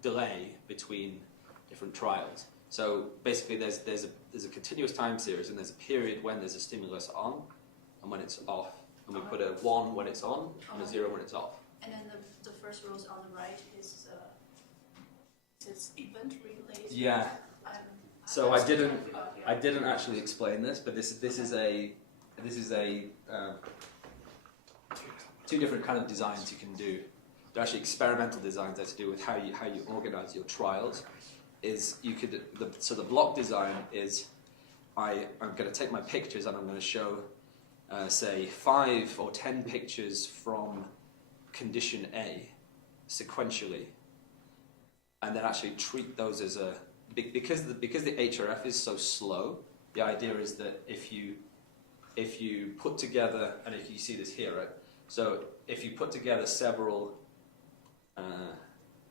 delay between different trials. So basically, there's a continuous time series, and there's a period when there's a stimulus on and when it's off, and we put a 1 when it's on and a 0 when it's off. And then the first rows on the right is it's event related. Yeah. So I didn't actually explain this, but this is a two different kind of designs you can do. They're actually experimental designs that have to do with how you organize your trials. So the block design is I'm going to take my pictures and I'm going to show say 5 or 10 pictures from condition A sequentially, and then actually treat those as because the HRF is so slow. The idea is that if you put together, and if you see this here, right? So if you put together several,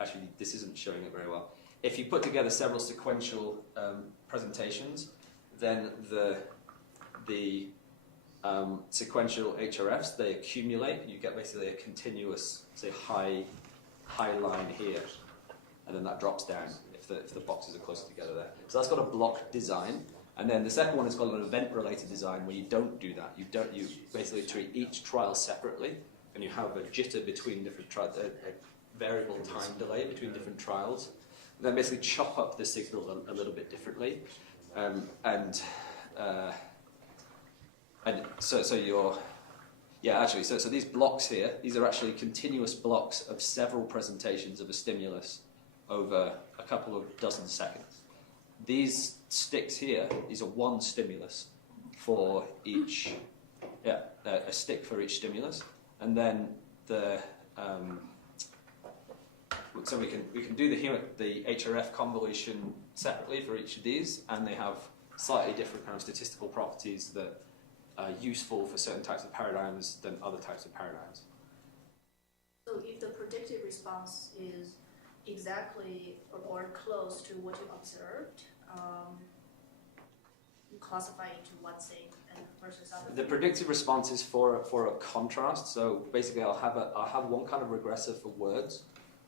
actually this isn't showing it very well. if you put together several sequential presentations, then the sequential HRFs, they accumulate. You get basically a continuous, say, high line here, and then that drops down if the boxes are closer together there. So that's got a block design. And then the second one is called an event-related design, where you don't do that. You basically treat each trial separately, and you have a jitter between different trials, a variable time delay between different trials. And then basically chop up the signal a little bit differently, and so you're, actually, so these blocks here, these are actually continuous blocks of several presentations of a stimulus over a couple of dozen seconds. These sticks here, these are one stimulus for each, a stick for each stimulus, and then so we can do the HRF convolution separately for each of these, and they have slightly different kind of statistical properties that are useful for certain types of paradigms than other types of paradigms. So if the predicted response is exactly or close to what you observed, you classify into one thing and versus other. The predicted response is for a contrast. So basically, I'll have one kind of regressor for words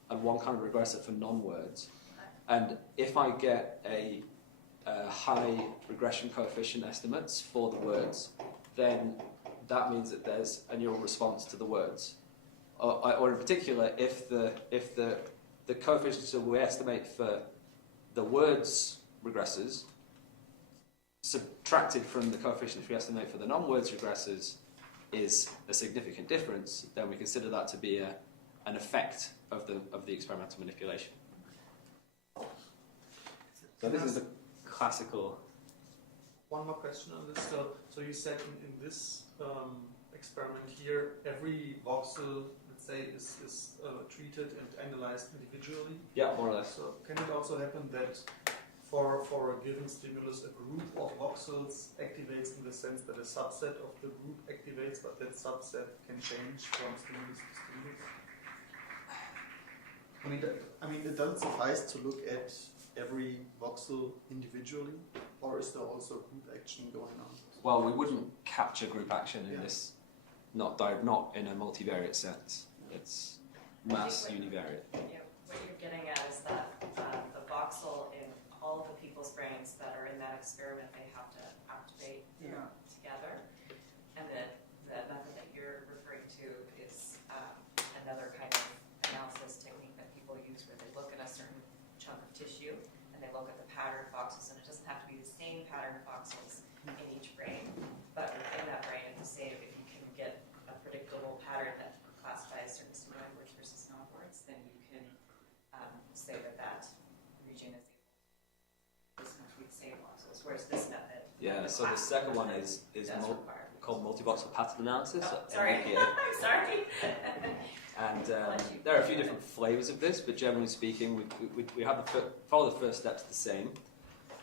and one kind of regressor for non-words. Okay. And if I get a high regression coefficient estimates for the words, then that means that there's a neural response to the words. Or in particular, if the coefficients that we estimate for the words regressors subtracted from the coefficients we estimate for the non-words regressors is a significant difference, then we consider that to be an effect of the experimental manipulation. So this is the classical. One more question on this. So you said in this experiment here, every voxel, let's say, is treated and analyzed individually? Yeah, more or less. So can it also happen that for a given stimulus, a group of voxels activates in the sense that a subset of the group activates, but that subset can change from stimulus to stimulus? I mean, it doesn't suffice to look at every voxel individually, or is there also group action going on? Well, we wouldn't capture group action in this, not in a multivariate sense. It's mass univariate. Yeah, what you're getting at is that the voxel in all of the people's brains that are in that experiment, they have to activate together. And the method that you're referring to is another kind of analysis technique that people use where they look at a certain chunk of tissue and they look at the pattern voxels, and it doesn't have to be the same pattern voxels in each brain, but within that brain, it's the same. If you can get a predictable pattern that classifies certain stimuli, words versus non-words, then you can say that region is going to be the same voxels, whereas this method. Yeah, so the second one is called multivoxel pattern analysis. Oh, sorry. I'm sorry. And there are a few different flavors of this, but generally speaking, we have follow the first steps the same.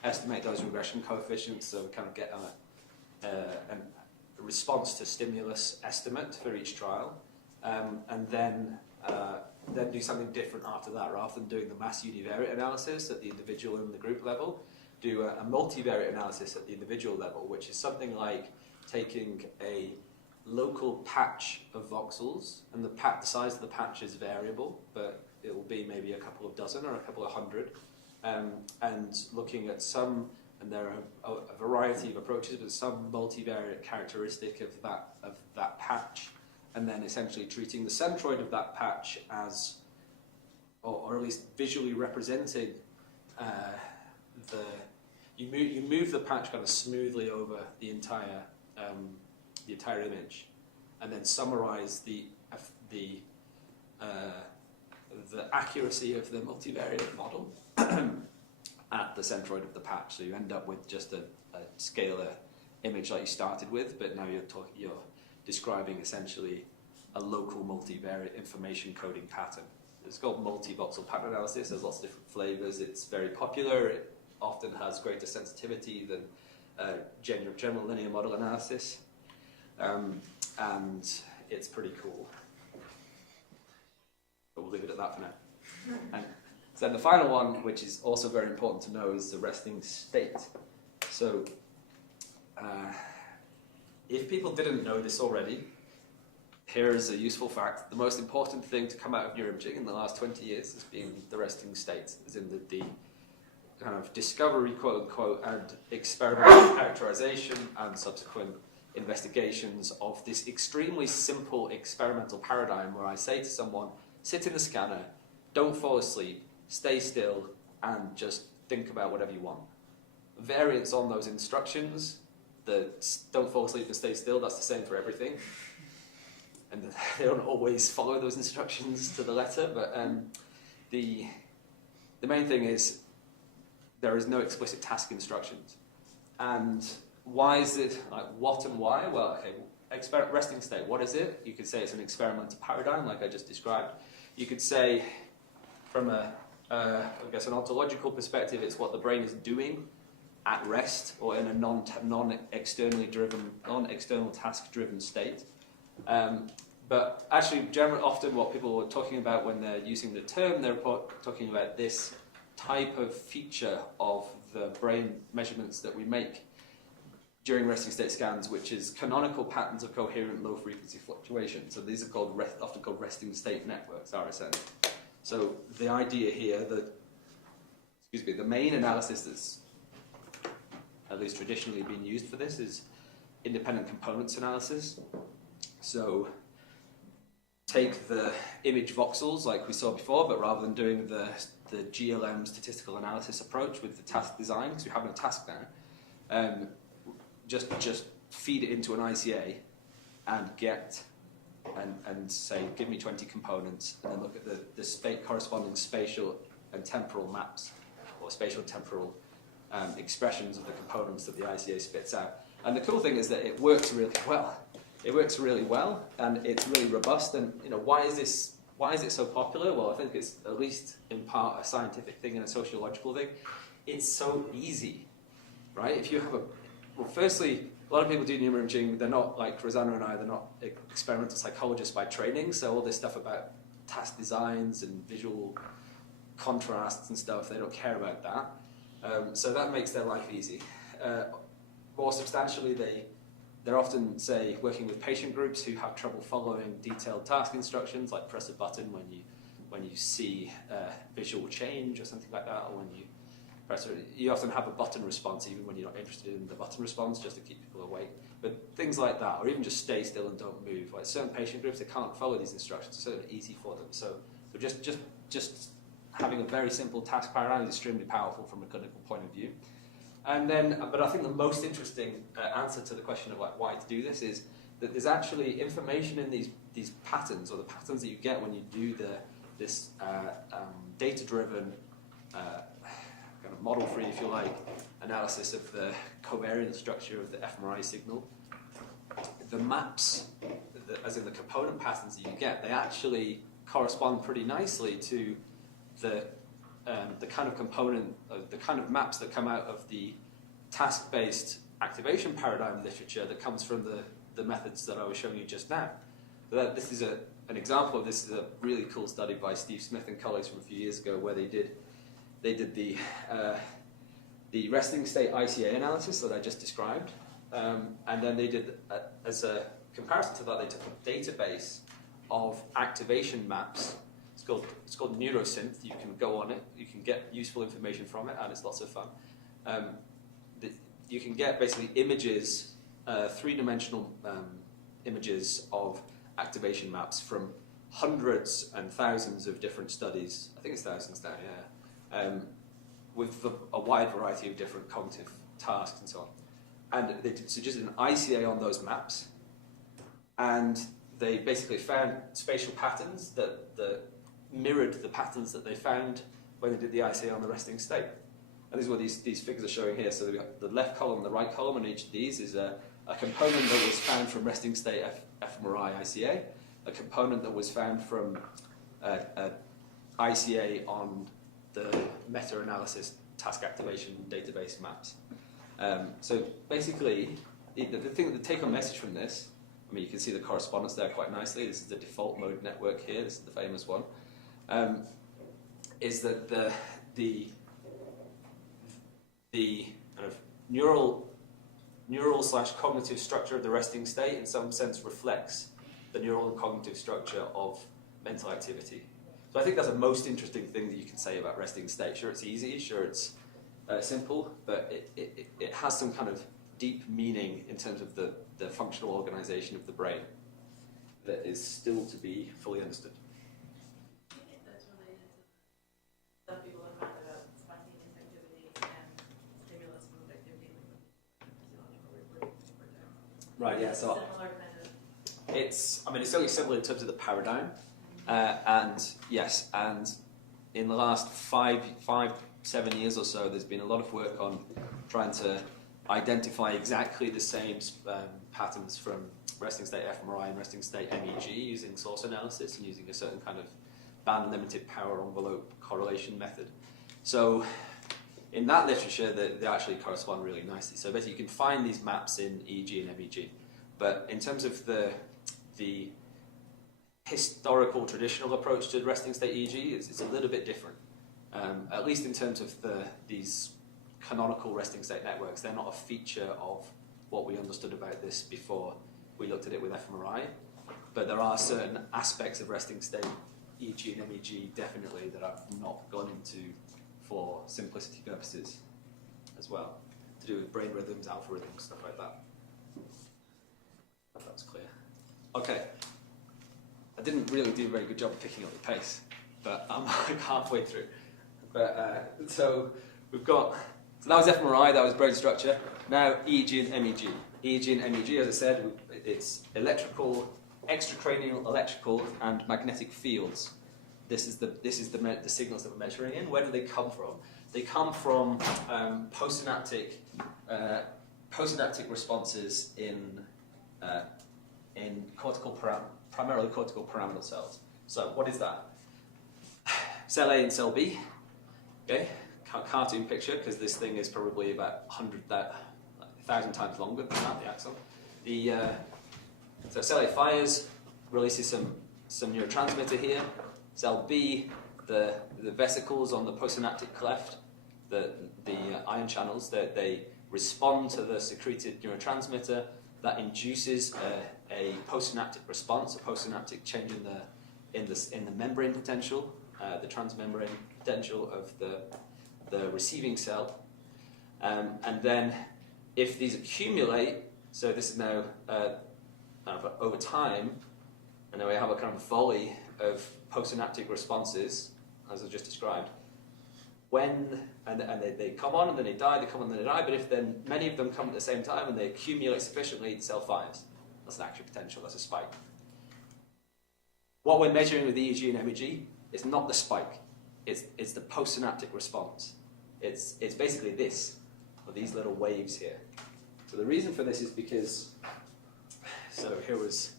Estimate those regression coefficients, so we kind of get a response to stimulus estimate for each trial, and then do something different after that. Rather than doing the mass univariate analysis at the individual and the group level, do a multivariate analysis at the individual level, which is something like taking a local patch of voxels, and the size of the patch is variable, but it will be maybe a couple of dozen or a couple of hundred, and looking at some, and there are a variety of approaches, but some multivariate characteristic of that patch, and then essentially treating the centroid of that patch as, or at least visually representing you move the patch kind of smoothly over the entire image, and then summarize the accuracy of the multivariate model at the centroid of the patch. So you end up with just a scalar image like you started with, but now you're describing essentially a local multivariate information coding pattern. It's called multivoxel pattern analysis. There's lots of different flavors. It's very popular. It often has greater sensitivity than general linear model analysis. And it's pretty cool. But we'll leave it at that for now. And So the final one, which is also very important to know, is the resting state. So if people didn't know this already, here is a useful fact. The most important thing to come out of neuroimaging in the last 20 years has been the resting state, as in the kind of discovery, quote unquote, and experimental characterization and subsequent investigations of this extremely simple experimental paradigm where I say to someone, sit in the scanner, don't fall asleep, stay still, and just think about whatever you want. Variants on those instructions, the don't fall asleep and stay still, that's the same for everything. And they don't always follow those instructions to the letter, but the main thing is there is no explicit task instructions. And why is it, like what and why? Well, okay, resting state, what is it? You could say it's an experimental paradigm, like I just described. You could say, from I guess an ontological perspective, it's what the brain is doing at rest or in a non-externally driven, non-external task-driven state. But actually, often what people are talking about when they're using the term, they're talking about this type of feature of the brain measurements that we make during resting state scans, which is canonical patterns of coherent low-frequency fluctuation. So these are often called resting state networks, RSN. So the idea here, the main analysis that's at least traditionally been used for this is independent components analysis. So take the image voxels like we saw before, but rather than doing the GLM statistical analysis approach with the task design, because we have no task now, just feed it into an ICA and and say, give me 20 components, and then look at the corresponding spatial and temporal maps, or spatial temporal expressions of the components that the ICA spits out. And the cool thing is that it works really well. It works really well, and it's really robust. And why is it so popular? Well, I think it's at least in part a scientific thing and a sociological thing. It's so easy, right? If you have firstly, a lot of people do neuroimaging. They're not like Rosanna and I. They're not experimental psychologists by training. So all this stuff about task designs and visual contrasts and stuff, they don't care about that. So that makes their life easy. More substantially, they're often, say, working with patient groups who have trouble following detailed task instructions, like press a button when you see visual change or something like that, or when you press it. You often have a button response even when you're not interested in the button response, just to keep people awake. But things like that, or even just stay still and don't move. Like certain patient groups, they can't follow these instructions. It's sort of easy for them. So just having a very simple task paradigm is extremely powerful from a clinical point of view. And then, but I think the most interesting answer to the question of why to do this is that there's actually information in these patterns, or the patterns that you get when you do this data-driven, kind of model-free, if you like, analysis of the covariant structure of the fMRI signal. The maps, as in the component patterns that you get, they actually correspond pretty nicely to the kind of component, the kind of maps that come out of the task-based activation paradigm literature that comes from the methods that I was showing you just now. So this is an example of this. Is a really cool study by Steve Smith and colleagues from a few years ago, where they did the resting state ICA analysis that I just described, and then they did, as a comparison to that, they took a database of activation maps. It's called Neurosynth. You can go on it. You can get useful information from it, and it's lots of fun. You can get basically images, three-dimensional images of activation maps from hundreds and thousands of different studies. I think it's thousands now, yeah. With a wide variety of different cognitive tasks and so on. And they suggested an ICA on those maps, and they basically found spatial patterns that mirrored the patterns that they found when they did the ICA on the resting state. And this is what these figures are showing here. So we've got the left column and the right column, and each of these is a component that was found from resting state fMRI ICA, a component that was found from ICA on the meta-analysis task activation database maps. So basically, the take-home message from this, I mean, you can see the correspondence there quite nicely. This is the default mode network here. This is the famous one. is that the kind of neural / cognitive structure of the resting state in some sense reflects the neural and cognitive structure of mental activity. So I think that's the most interesting thing that you can say about resting state. Sure, it's easy, sure, it's simple, but it has some kind of deep meaning in terms of the functional organization of the brain that is still to be fully understood. I think that's related to some people have talked about spontaneous activity and stimulus moved activity, like physiological reporting. Right, yeah, so Similar kind of. it's certainly similar in terms of the paradigm, and yes, and in the last 5-7 years or so, there's been a lot of work on trying to identify exactly the same patterns from resting state fMRI and resting state MEG using source analysis and using a certain kind of band-limited power envelope correlation method. So in that literature, they actually correspond really nicely. So basically, you can find these maps in EEG and MEG, but in terms of the historical traditional approach to resting state EEG, it's a little bit different. At least in terms of these canonical resting state networks, they're not a feature of what we understood about this before we looked at it with fMRI. But there are certain aspects of resting state EEG and MEG definitely that I've not gone into for simplicity purposes as well, to do with brain rhythms, alpha rhythms, stuff like that. If that's clear. Okay. I didn't really do a very good job of picking up the pace, but I'm like halfway through. But so we've got, so that was fMRI, that was brain structure. Now EEG and MEG. EEG and MEG, as I said, it's electrical, extracranial electrical and magnetic fields. This is the signals that we're measuring in. Where do they come from? They come from postsynaptic responses in primarily cortical pyramidal cells. So what is that? Cell A and cell B. Okay, cartoon picture, because this thing is probably about 1,000 times longer than that, the axon. So cell A fires, releases some neurotransmitter here. Cell B, the vesicles on the postsynaptic cleft, the ion channels, they respond to the secreted neurotransmitter. That induces a postsynaptic response, a postsynaptic change in the membrane potential, the transmembrane potential of the receiving cell. And then if these accumulate, so this is now over time, and then we have a kind of volley of postsynaptic responses, as I just described. They come on and then they die, they come on and then they die, but if then many of them come at the same time and they accumulate sufficiently, the cell fires. That's an active potential, that's a spike. What we're measuring with EEG and MEG is not the spike, it's the postsynaptic response. It's basically this, or these little waves here. So the reason for this is because, so here was,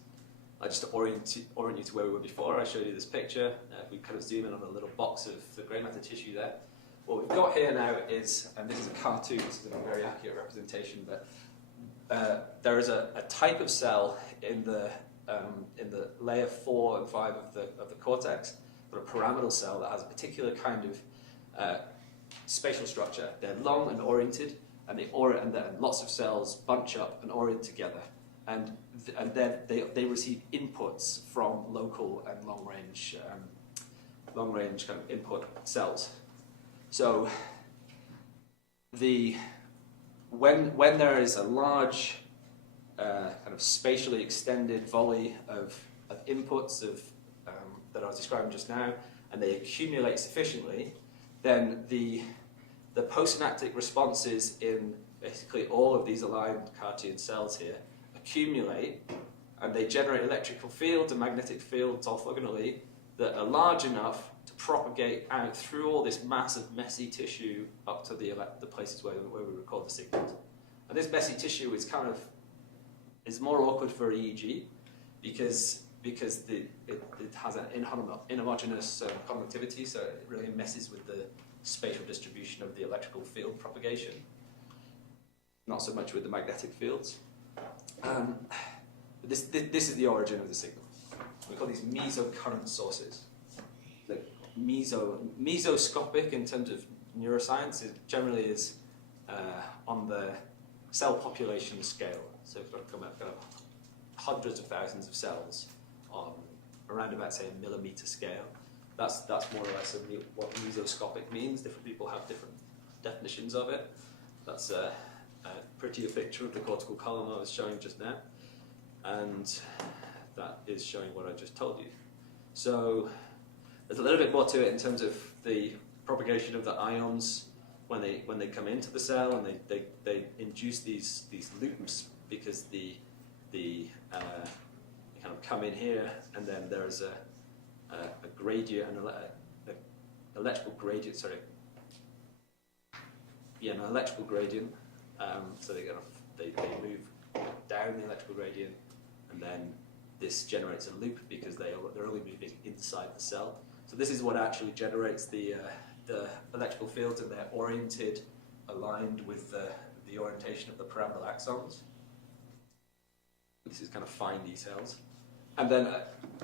I just orient you to where we were before. I showed you this picture. If we kind of zoom in on a little box of the grey matter tissue there. What we've got here now is, and this is a cartoon, this isn't a very accurate representation, but there is a type of cell in the layer 4 and 5 of the cortex, but a pyramidal cell that has a particular kind of spatial structure. They're long and oriented, and then lots of cells bunch up and orient together. And then they receive inputs from local and long range kind of input cells. So when there is a large kind of spatially extended volley of inputs that I was describing just now, and they accumulate sufficiently, then the postsynaptic responses in basically all of these aligned cartoon cells here accumulate, and they generate electrical fields and magnetic fields orthogonally that are large enough to propagate out through all this massive messy tissue up to the places where we record the signals. And this messy tissue is more awkward for EEG because it has an inhomogeneous conductivity, so it really messes with the spatial distribution of the electrical field propagation. Not so much with the magnetic fields. This is the origin of the signal. We call these mesocurrent sources. mesoscopic in terms of neuroscience. It generally is on the cell population scale. So if I come up, kind of hundreds of thousands of cells on around about, say, a millimeter scale. That's more or less what mesoscopic means. Different people have different definitions of it. That's a prettier picture of the cortical column I was showing just now. And that is showing what I just told you. So there's a little bit more to it in terms of the propagation of the ions when they come into the cell, and they induce these loops because they kind of come in here, and then there's a gradient, an electrical gradient. Sorry, yeah, an electrical gradient. So they move down the electrical gradient, and then this generates a loop because they're only moving inside the cell. So this is what actually generates the electrical fields, and they're oriented, aligned with the orientation of the pyramidal axons. This is kind of fine details. And then,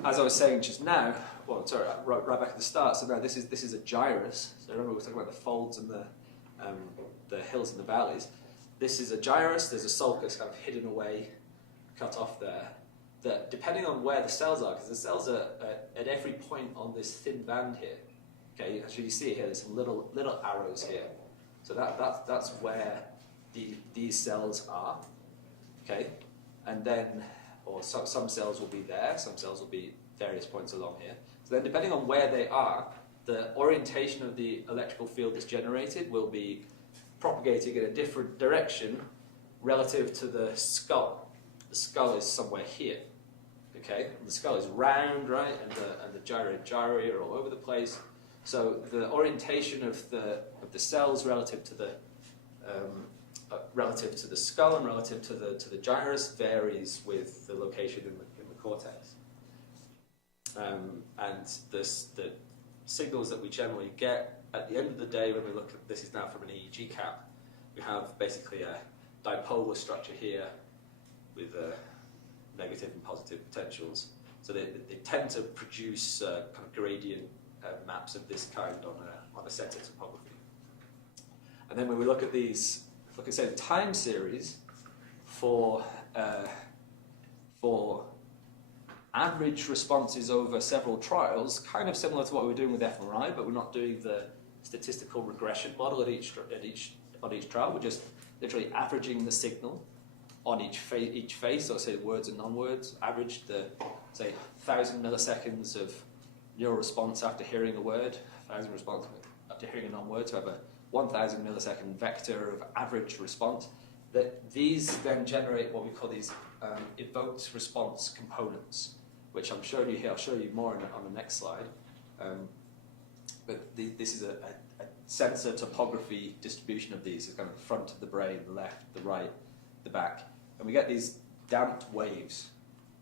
as I was saying just now, well, sorry, right back at the start. So now this is a gyrus. So remember we were talking about the folds and the hills and the valleys. This is a gyrus. There's a sulcus kind of hidden away, cut off there. That depending on where the cells are, because the cells are at every point on this thin band here. Okay, actually you see here, there's some little arrows here. So that's where these cells are. Okay, and then, or some cells will be there, some cells will be various points along here. So then depending on where they are, the orientation of the electrical field that's generated will be propagating in a different direction relative to the skull. The skull is somewhere here. Okay, and the skull is round, right, and the gyri are all over the place. So the orientation of the cells relative to the skull and relative to the gyrus varies with the location in the cortex. And the signals that we generally get at the end of the day when we look at this is now from an EEG cap, we have basically a dipolar structure here with negative and positive potentials. So they tend to produce kind of gradient maps of this kind on a set of topography. And then when we look at these, look at say the time series for average responses over several trials, kind of similar to what we were doing with fMRI, but we're not doing the statistical regression model at each trial. We're just literally averaging the signal on each face, so say words and non-words, average the, say, 1,000 milliseconds of neural response after hearing a word, 1,000 response after hearing a non-word, so have a 1,000 millisecond vector of average response. That these then generate what we call these evoked response components, which I'm showing you here. I'll show you more on the next slide. But this is a sensor topography distribution of these. It's kind of the front of the brain, the left, the right, the back. And we get these damped waves.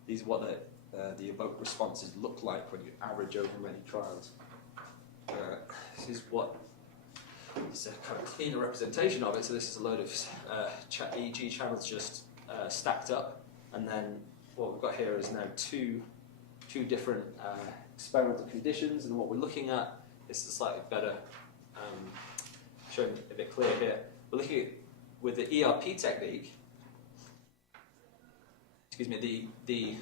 These are what the evoked responses look like when you average over many trials. This is what is a kind of cleaner representation of it. So this is a load of EEG channels just stacked up. And then what we've got here is now two different experimental conditions. And what we're looking at, this is slightly better, showing a bit clear here. We're looking at, with the ERP technique, excuse me,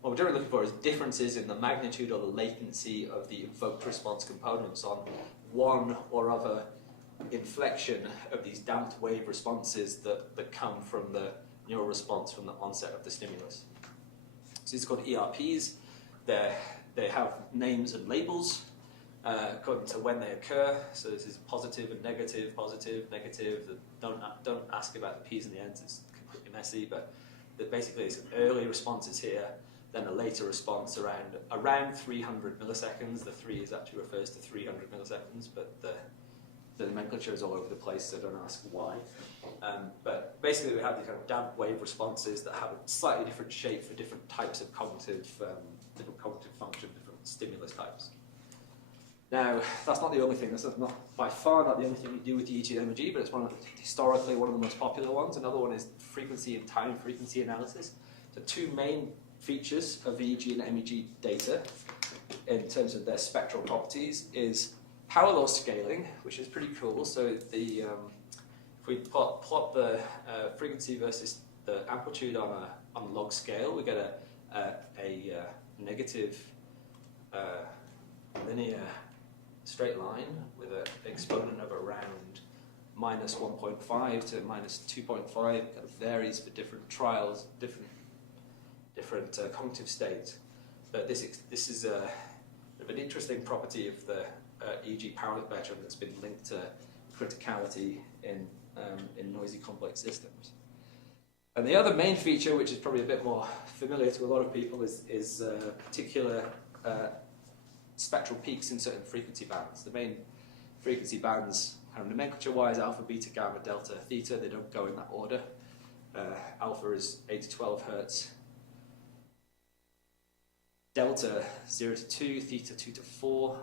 what we're generally looking for is differences in the magnitude or the latency of the evoked response components on one or other inflection of these damped wave responses that come from the neural response from the onset of the stimulus. So these are called ERPs. They have names and labels according to when they occur. So this is positive and negative, positive, negative. Don't ask about the P's and the N's, it's completely messy, but basically it's early responses here, then a later response around 300 milliseconds. The 3 is actually refers to 300 milliseconds, but the nomenclature is all over the place, so don't ask why. But basically we have these kind of damp wave responses that have a slightly different shape for different types of cognitive function, different stimulus types. Now, that's not the only thing. This is by far not the only thing we do with EEG and MEG, but it's historically one of the most popular ones. Another one is frequency and time frequency analysis. The two main features of EEG and MEG data in terms of their spectral properties is power law scaling, which is pretty cool. So if we plot the frequency versus the amplitude on a log scale, we get a negative linear straight line with an exponent of around minus 1.5 to minus 2.5. Kind of varies for different trials, different cognitive states. But this is an interesting property of the EEG power spectrum that's been linked to criticality in noisy complex systems. And the other main feature, which is probably a bit more familiar to a lot of people, is particular spectral peaks in certain frequency bands. The main frequency bands, nomenclature-wise, alpha, beta, gamma, delta, theta, they don't go in that order. Alpha is 8 to 12 hertz. Delta 0 to 2, theta 2 to 4,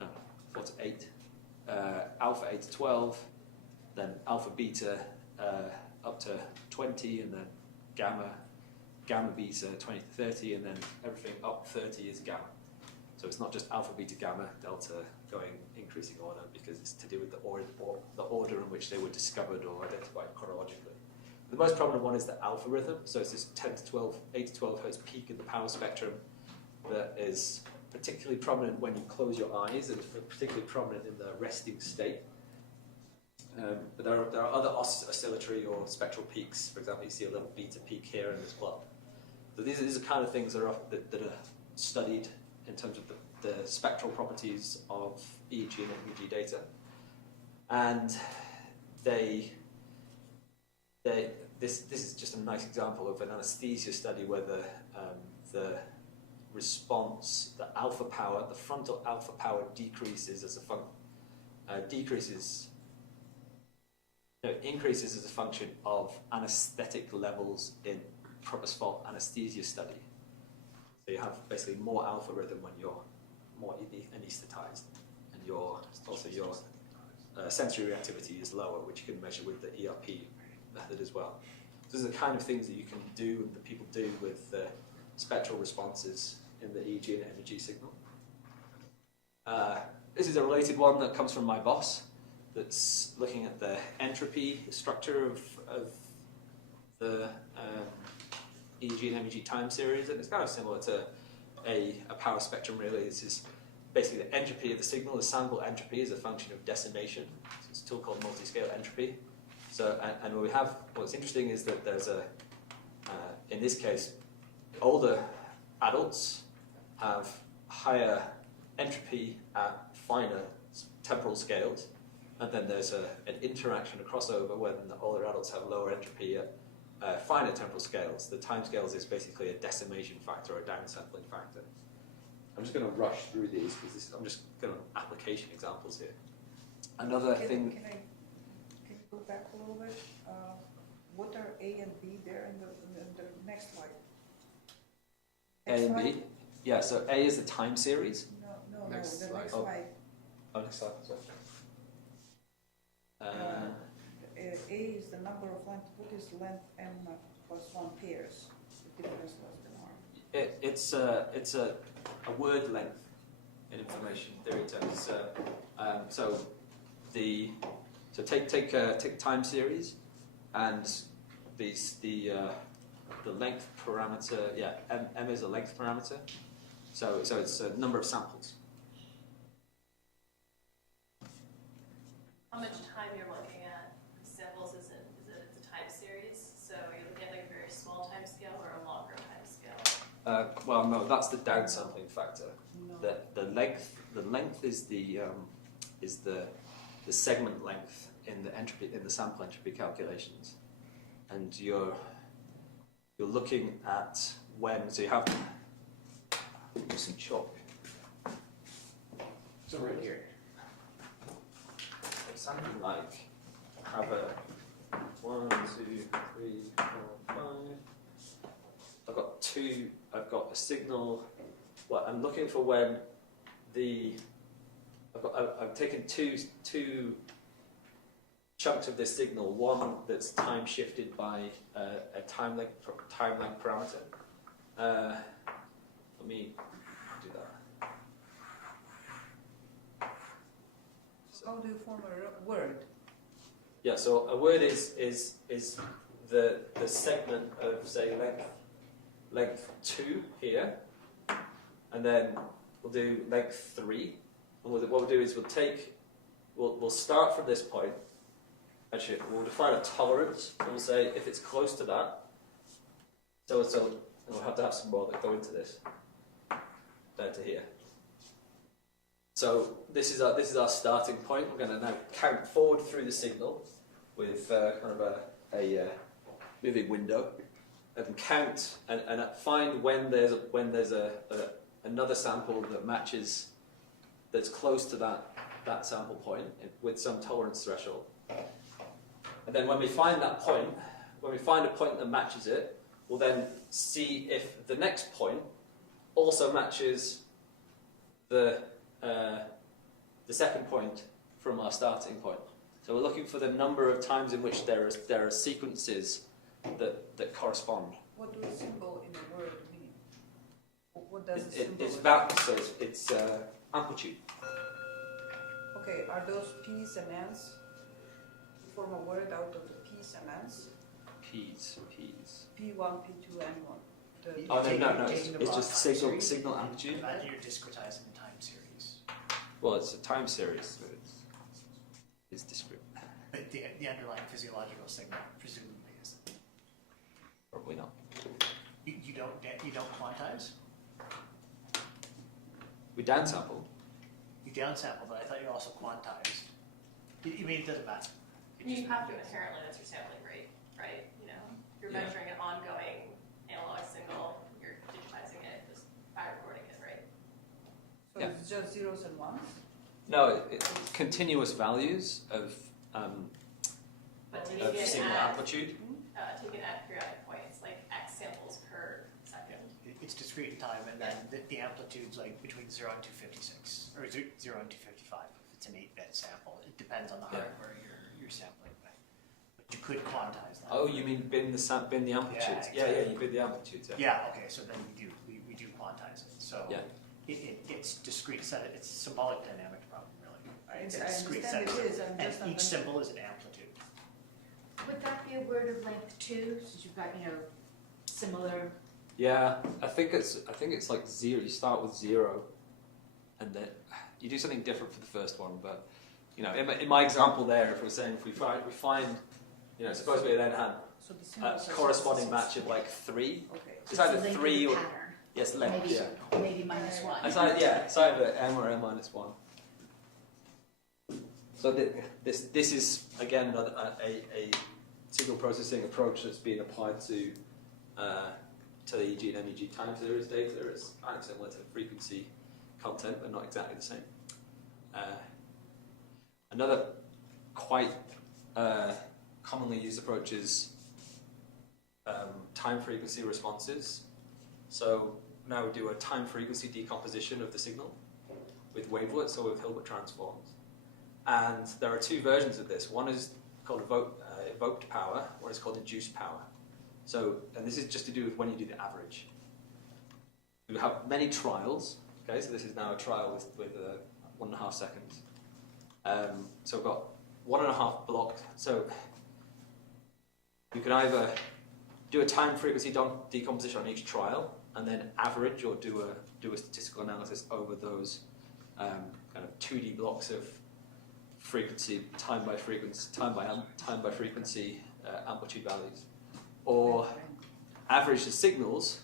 no, 4 to 8. Alpha 8 to 12, then alpha beta up to 20, and then gamma beta 20 to 30, and then everything up 30 is gamma. So it's not just alpha, beta, gamma, delta going increasing order, because it's to do with the order in which they were discovered or identified chronologically. The most prominent one is the alpha rhythm. So it's this 8 to 12 hertz peak in the power spectrum that is particularly prominent when you close your eyes, and it's particularly prominent in the resting state. But there are other oscillatory or spectral peaks. For example, you see a little beta peak here and as well. So these are kind of things that are studied in terms of the spectral properties of EEG and MEG data. And this is just a nice example of an anesthesia study where the response, the alpha power, the frontal alpha power decreases as a increases as a function of anesthetic levels in propofol anesthesia study. So you have basically more alpha rhythm when you're more anesthetized, and your sensory reactivity is lower, which you can measure with the ERP method as well. So these are the kind of things that you can do and that people do with spectral responses in the EEG and MEG signal. This is a related one that comes from my boss, that's looking at the entropy structure of the EEG and MEG time series, and it's kind of similar to a power spectrum really. This is basically the entropy of the signal. The sample entropy is a function of decimation. So it's a tool called multi-scale entropy. So, and what we have, what's interesting is that there's in this case, older adults have higher entropy at finer temporal scales, and then there's an interaction, a crossover, when the older adults have lower entropy at finer temporal scales. The time scales is basically a decimation factor or a downsampling factor. I'm just going to rush through these because I'm just going to application examples here. Another thing. Can you go back a little bit? What are A and B there in the next slide? A and B? Yeah, so A is the time series. No, Next the slide. next Oh. slide. Oh, next slide. Sorry. A is the number of length. What is length m plus 1 pairs? The difference less than r. It's a word length in information theory terms. So take time series, and the length parameter. Yeah, m is a length parameter. So it's a number of samples. How much time you're looking at samples is it a time series? So are you looking at like a very small time scale or a longer time scale? Well, no, that's the downsampling factor. No. The length is the segment length in the sample entropy calculations, and you're looking at when. So you have some chalk. So right here. It's something like have a 1, 2, 3, 4, 5. I've got two. I've got a signal. Well, I'm looking for when I've taken two chunks of this signal. One that's time shifted by a time length parameter. Let me do that. How do you form a word? Yeah, so a word is the segment of, say, length 2 here, and then we'll do length 3. And what we'll do is we'll start from this point. Actually, we'll define a tolerance, and we'll say if it's close to that, so and we'll have to have some more that go into this, down to here. So this is our starting point. We're going to now count forward through the signal with kind of a moving window, and count and find when there's another sample that matches, that's close to that sample point with some tolerance threshold. And then when we find that point, when we find a point that matches it, we'll then see if the next point also matches the second point from our starting point. So we're looking for the number of times in which there are sequences that correspond. What do a symbol in a word mean? What does a symbol It's mean? so it's amplitude. Okay, are those P's and N's? You form a word out of the P's and N's? P's. P1, P2, N1. Oh, no, Taking the it's raw just time signal series. amplitude. Imagine you're discretizing the time series. Well, it's a time series, so it's discrete. But the underlying physiological signal presumably is. Probably not. You don't quantize? We downsample. You downsample, but I thought you also quantized. You mean it doesn't matter? You have to inherently, that's your sampling rate, right? You know, you're Yeah. measuring an ongoing analog signal, you're digitizing it just by recording it, right? So Yeah. it's just zeros and ones? No, it's continuous values of But taking it signal at, amplitude. taken at periodic points, like X samples per second. It's discrete in time, and then the amplitude's like between 0 and 256, or 0 and 255 if it's an 8-bit sample. It depends on the Yeah. hardware you're sampling by. But you could quantize that. Oh, you mean bin the amplitudes? Yeah, exactly. You bin the amplitudes. Yeah. Yeah, okay, so then we do quantize it. So Yeah. it's discrete set. It's a symbolic dynamic problem, really. Right? It's a I discrete understand set. it is, I'm just And each not- symbol is an amplitude. Would that be a word of length 2, since you've got, similar? Yeah, I think it's like 0. You start with 0, and then you do something different for the first one. But in my example there, if we find suppose we then had So the a symbols are corresponding just- match of like 3. Okay. It's either the length of 3 the or pattern, yes, length. maybe, Yeah. maybe minus 1. It's either m or m minus 1. So this is again another a signal processing approach that's been applied to the EG and MEG time series data. It's kind of similar to frequency content, but not exactly the same. Another quite commonly used approach is time frequency responses. So now we do a time frequency decomposition of the signal with wavelets or with Hilbert transforms. And there are two versions of this. One is called evoked power, one is called induced power. So, and this is just to do with when you do the average. We have many trials. Okay, so this is now a trial with 1.5 seconds. So we've got 1.5 block. So you can either do a time frequency decomposition on each trial, and then average or do a statistical analysis over those kind of 2D blocks of frequency, time by frequency, amplitude values, or average the signals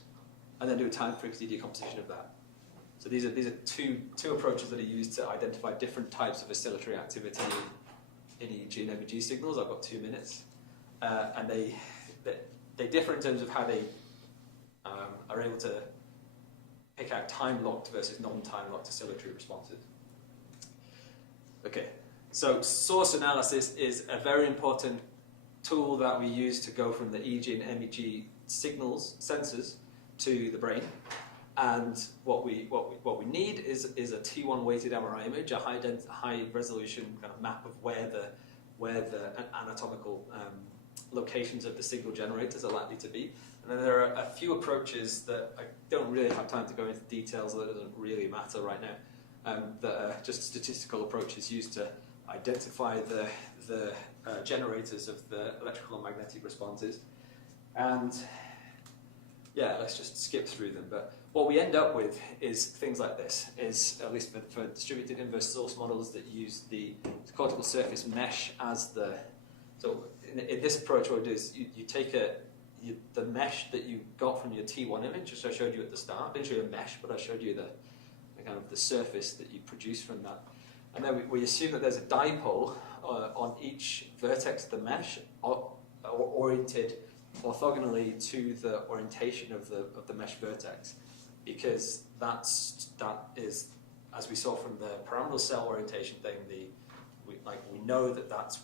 and then do a time frequency decomposition of that. So these are two approaches that are used to identify different types of oscillatory activity in EEG and MEG signals. I've got 2 minutes, and they differ in terms of how they are able to pick out time-locked versus non-time locked oscillatory responses. Okay, so source analysis is a very important tool that we use to go from the EEG and MEG signals, sensors, to the brain. And what we need is a T1 weighted MRI image, a high resolution kind of map of where the anatomical locations of the signal generators are likely to be. And then there are a few approaches that I don't really have time to go into details, that doesn't really matter right now, that are just statistical approaches used to identify the generators of the electrical and magnetic responses. And yeah, let's just skip through them. But what we end up with is things like this, is at least for distributed inverse source models that use the cortical surface mesh as the... So in this approach, what we do is you take the mesh that you got from your T1 image, which I showed you at the start. I didn't show you a mesh, but I showed you the kind of the surface that you produce from that. And then we assume that there's a dipole on each vertex of the mesh oriented orthogonally to the orientation of the mesh vertex, because that is, as we saw from the pyramidal cell orientation thing, we know that that's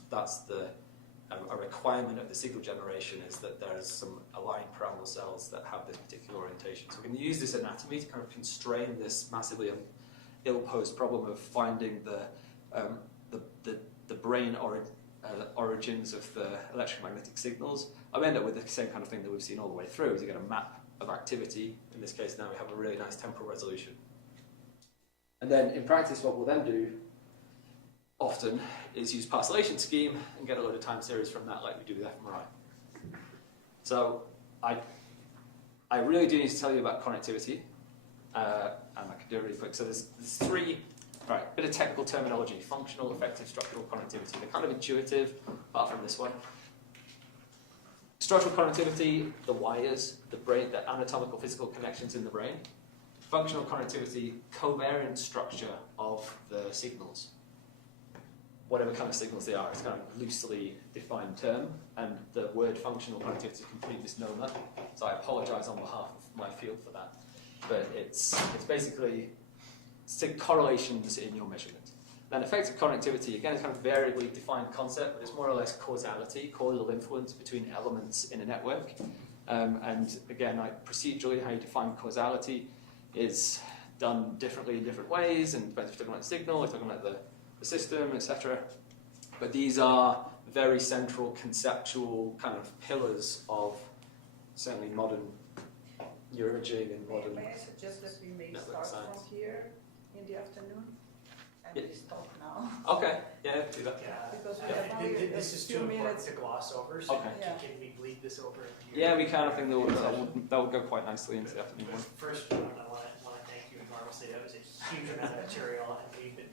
a requirement of the signal generation is that there's some aligned pyramidal cells that have this particular orientation. So we can use this anatomy to kind of constrain this massively ill-posed problem of finding the brain origins of the electromagnetic signals. I end up with the same kind of thing that we've seen all the way through, is you get a map of activity. In this case now we have a really nice temporal resolution. And then in practice what we'll then do often is use parcellation scheme and get a load of time series from that like we do with fMRI. So I really do need to tell you about connectivity, and I can do it really quick. So there's three, right, bit of technical terminology: functional, effective, structural connectivity. They're kind of intuitive, apart from this one. Structural connectivity, the wires, the brain, the anatomical physical connections in the brain. Functional connectivity, covariant structure of the signals. Whatever kind of signals they are, it's kind of loosely defined term, and the word functional connectivity is a complete misnomer, so I apologize on behalf of my field for that. But it's basically correlations in your measurement. Then effective connectivity, again, is kind of variably defined concept, but it's more or less causality, causal influence between elements in a network. And again, procedurally, how you define causality is done differently in different ways, and depends if you're talking about signal, if you're talking about the system, etc. But these are very central conceptual kind of pillars of certainly modern neuroimaging and modern May I suggest that we may network start science. from here in the afternoon? And Yeah. we stop now. Okay, yeah, do that. Yeah. Because we Yeah, have only this is a few too important minutes. to gloss over, so Okay. Yeah. can we bleed this over into your... Yeah, we can. I think that would go quite nicely into the afternoon one. First, I want to thank you enormously. That was a huge amount of material, and we've been